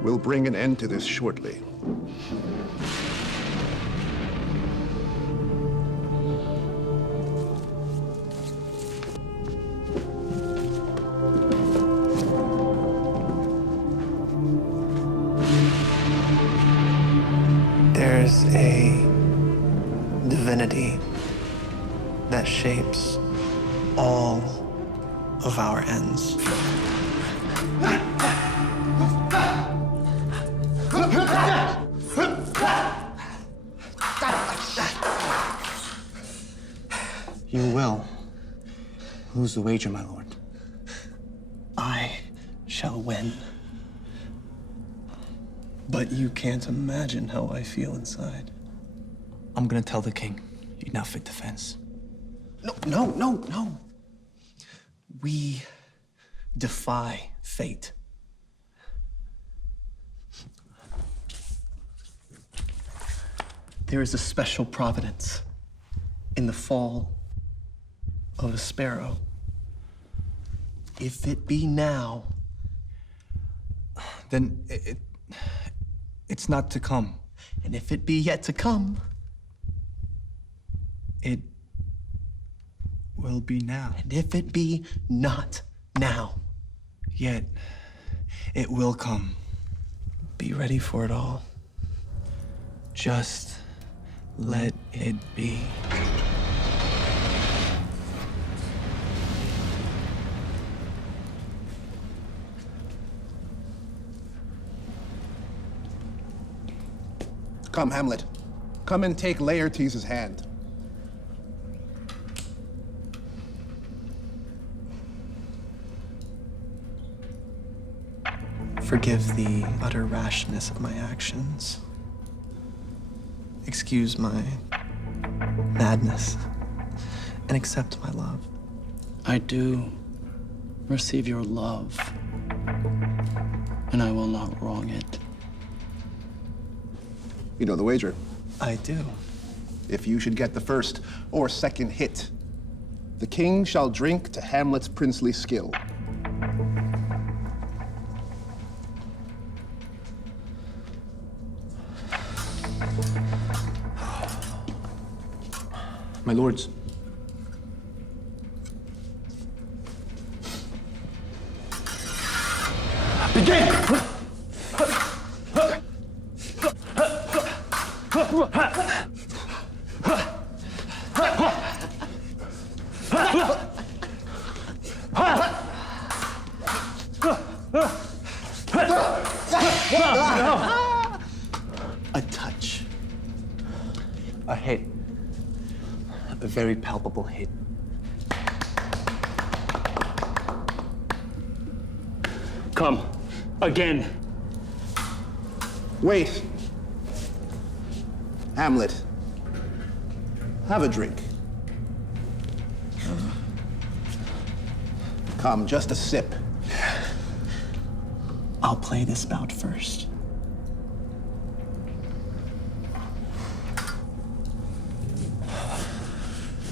We'll bring an end to this shortly. There's a divinity that shapes all of our ends. You will lose the wager, my lord. I shall win. But you can't imagine how I feel inside. I'm gonna tell the king you're not fit to fence. No. We defy fate. There is a special providence in the fall of a sparrow. If it be now, then it's not to come. And if it be yet to come, it will be now. And if it be not now, yet it will come. Be ready for it all. Just let it be. Come, Hamlet. Come and take Laertes' hand. Forgive the utter rashness of my actions. Excuse my madness and accept my love. I do receive your love, and I will not wrong it. You know the wager. I do. If you should get the first or second hit, the king shall drink to Hamlet's princely skill. My lords. Begin! A touch. A hit. A very palpable hit. Come. Again. Wait. Hamlet. Have a drink. Come, just a sip. I'll play this bout first.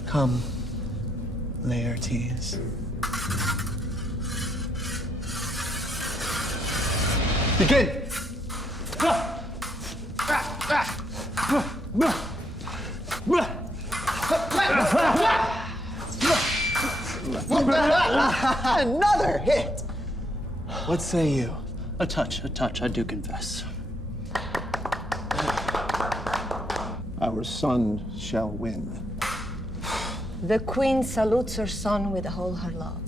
Come, Laertes. Begin! Another hit! What say you? A touch, I do confess. Our son shall win. The queen salutes her son with all her love.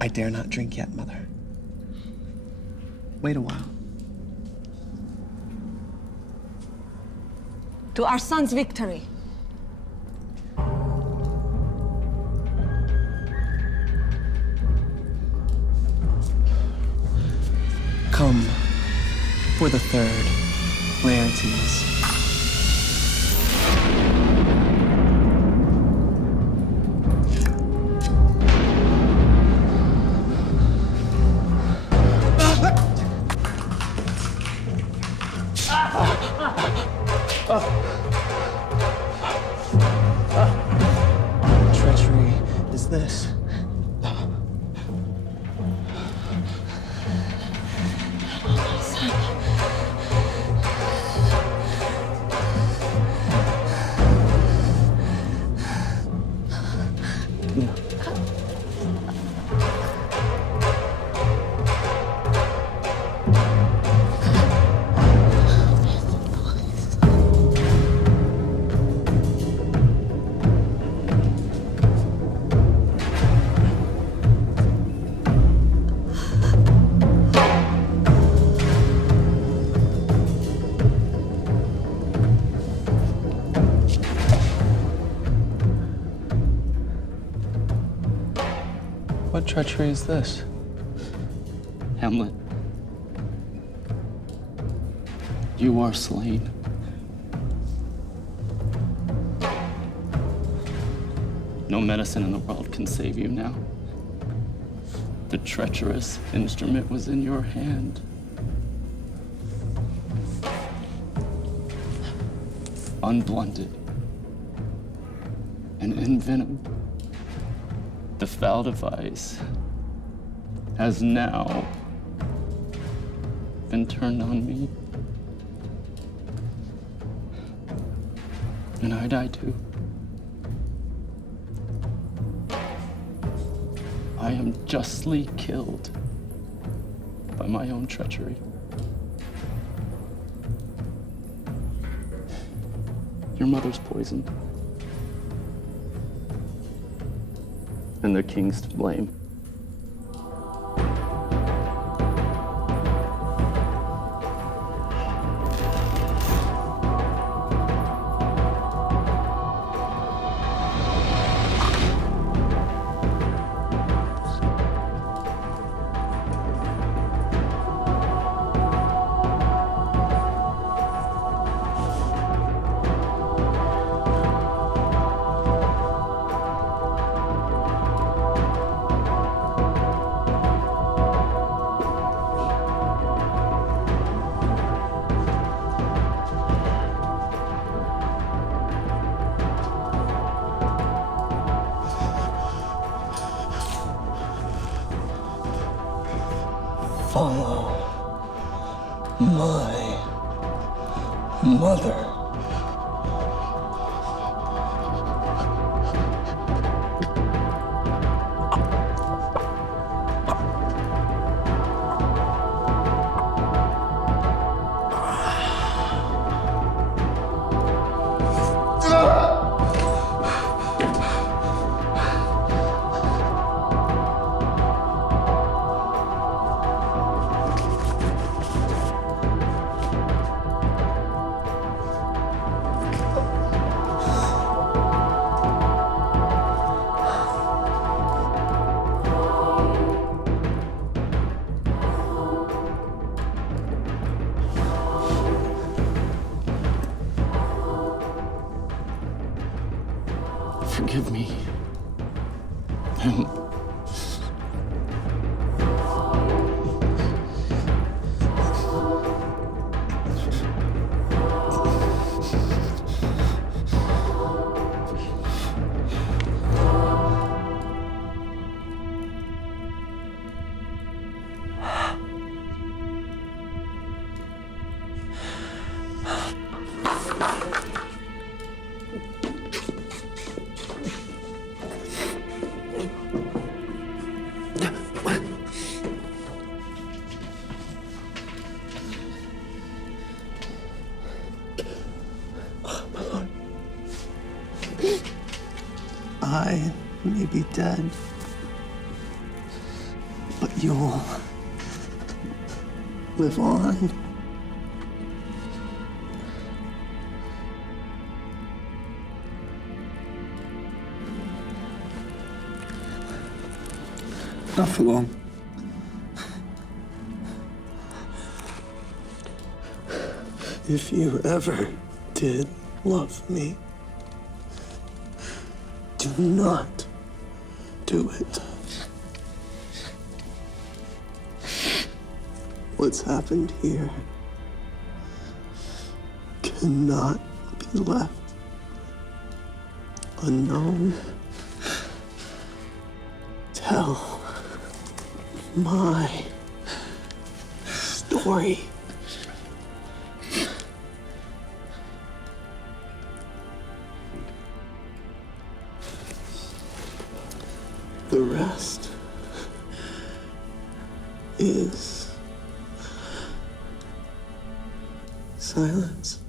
I dare not drink yet, mother. Wait a while. To our son's victory. Come for the third, Laertes. Treachery is this? What treachery is this? Hamlet, you are slain. No medicine in the world can save you now. The treacherous instrument was in your hand. Unblunted and envenomed, the foul device has now been turned on me. And I die too. I am justly killed by my own treachery. Your mother's poisoned. And the king's to blame. Follow my mother. Forgive me. I may be dead, but you'll live on. Not for long. If you ever did love me, do not do it. What's happened here cannot be left unknown. Tell my story. The rest is silence.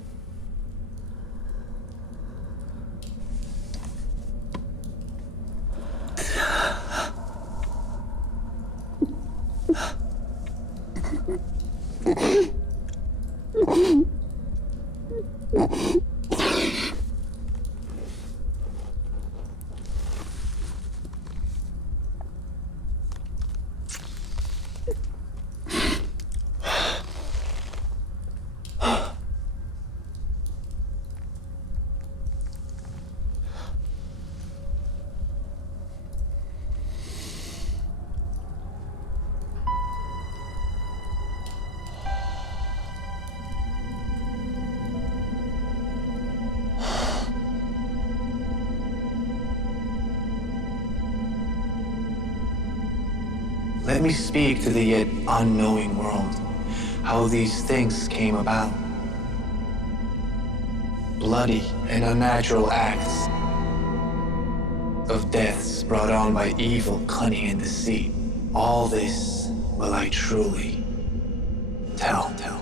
Let me speak to the yet unknowing world how these things came about. Bloody and unnatural acts of deaths brought on by evil, cunning, and deceit. All this will I truly tell.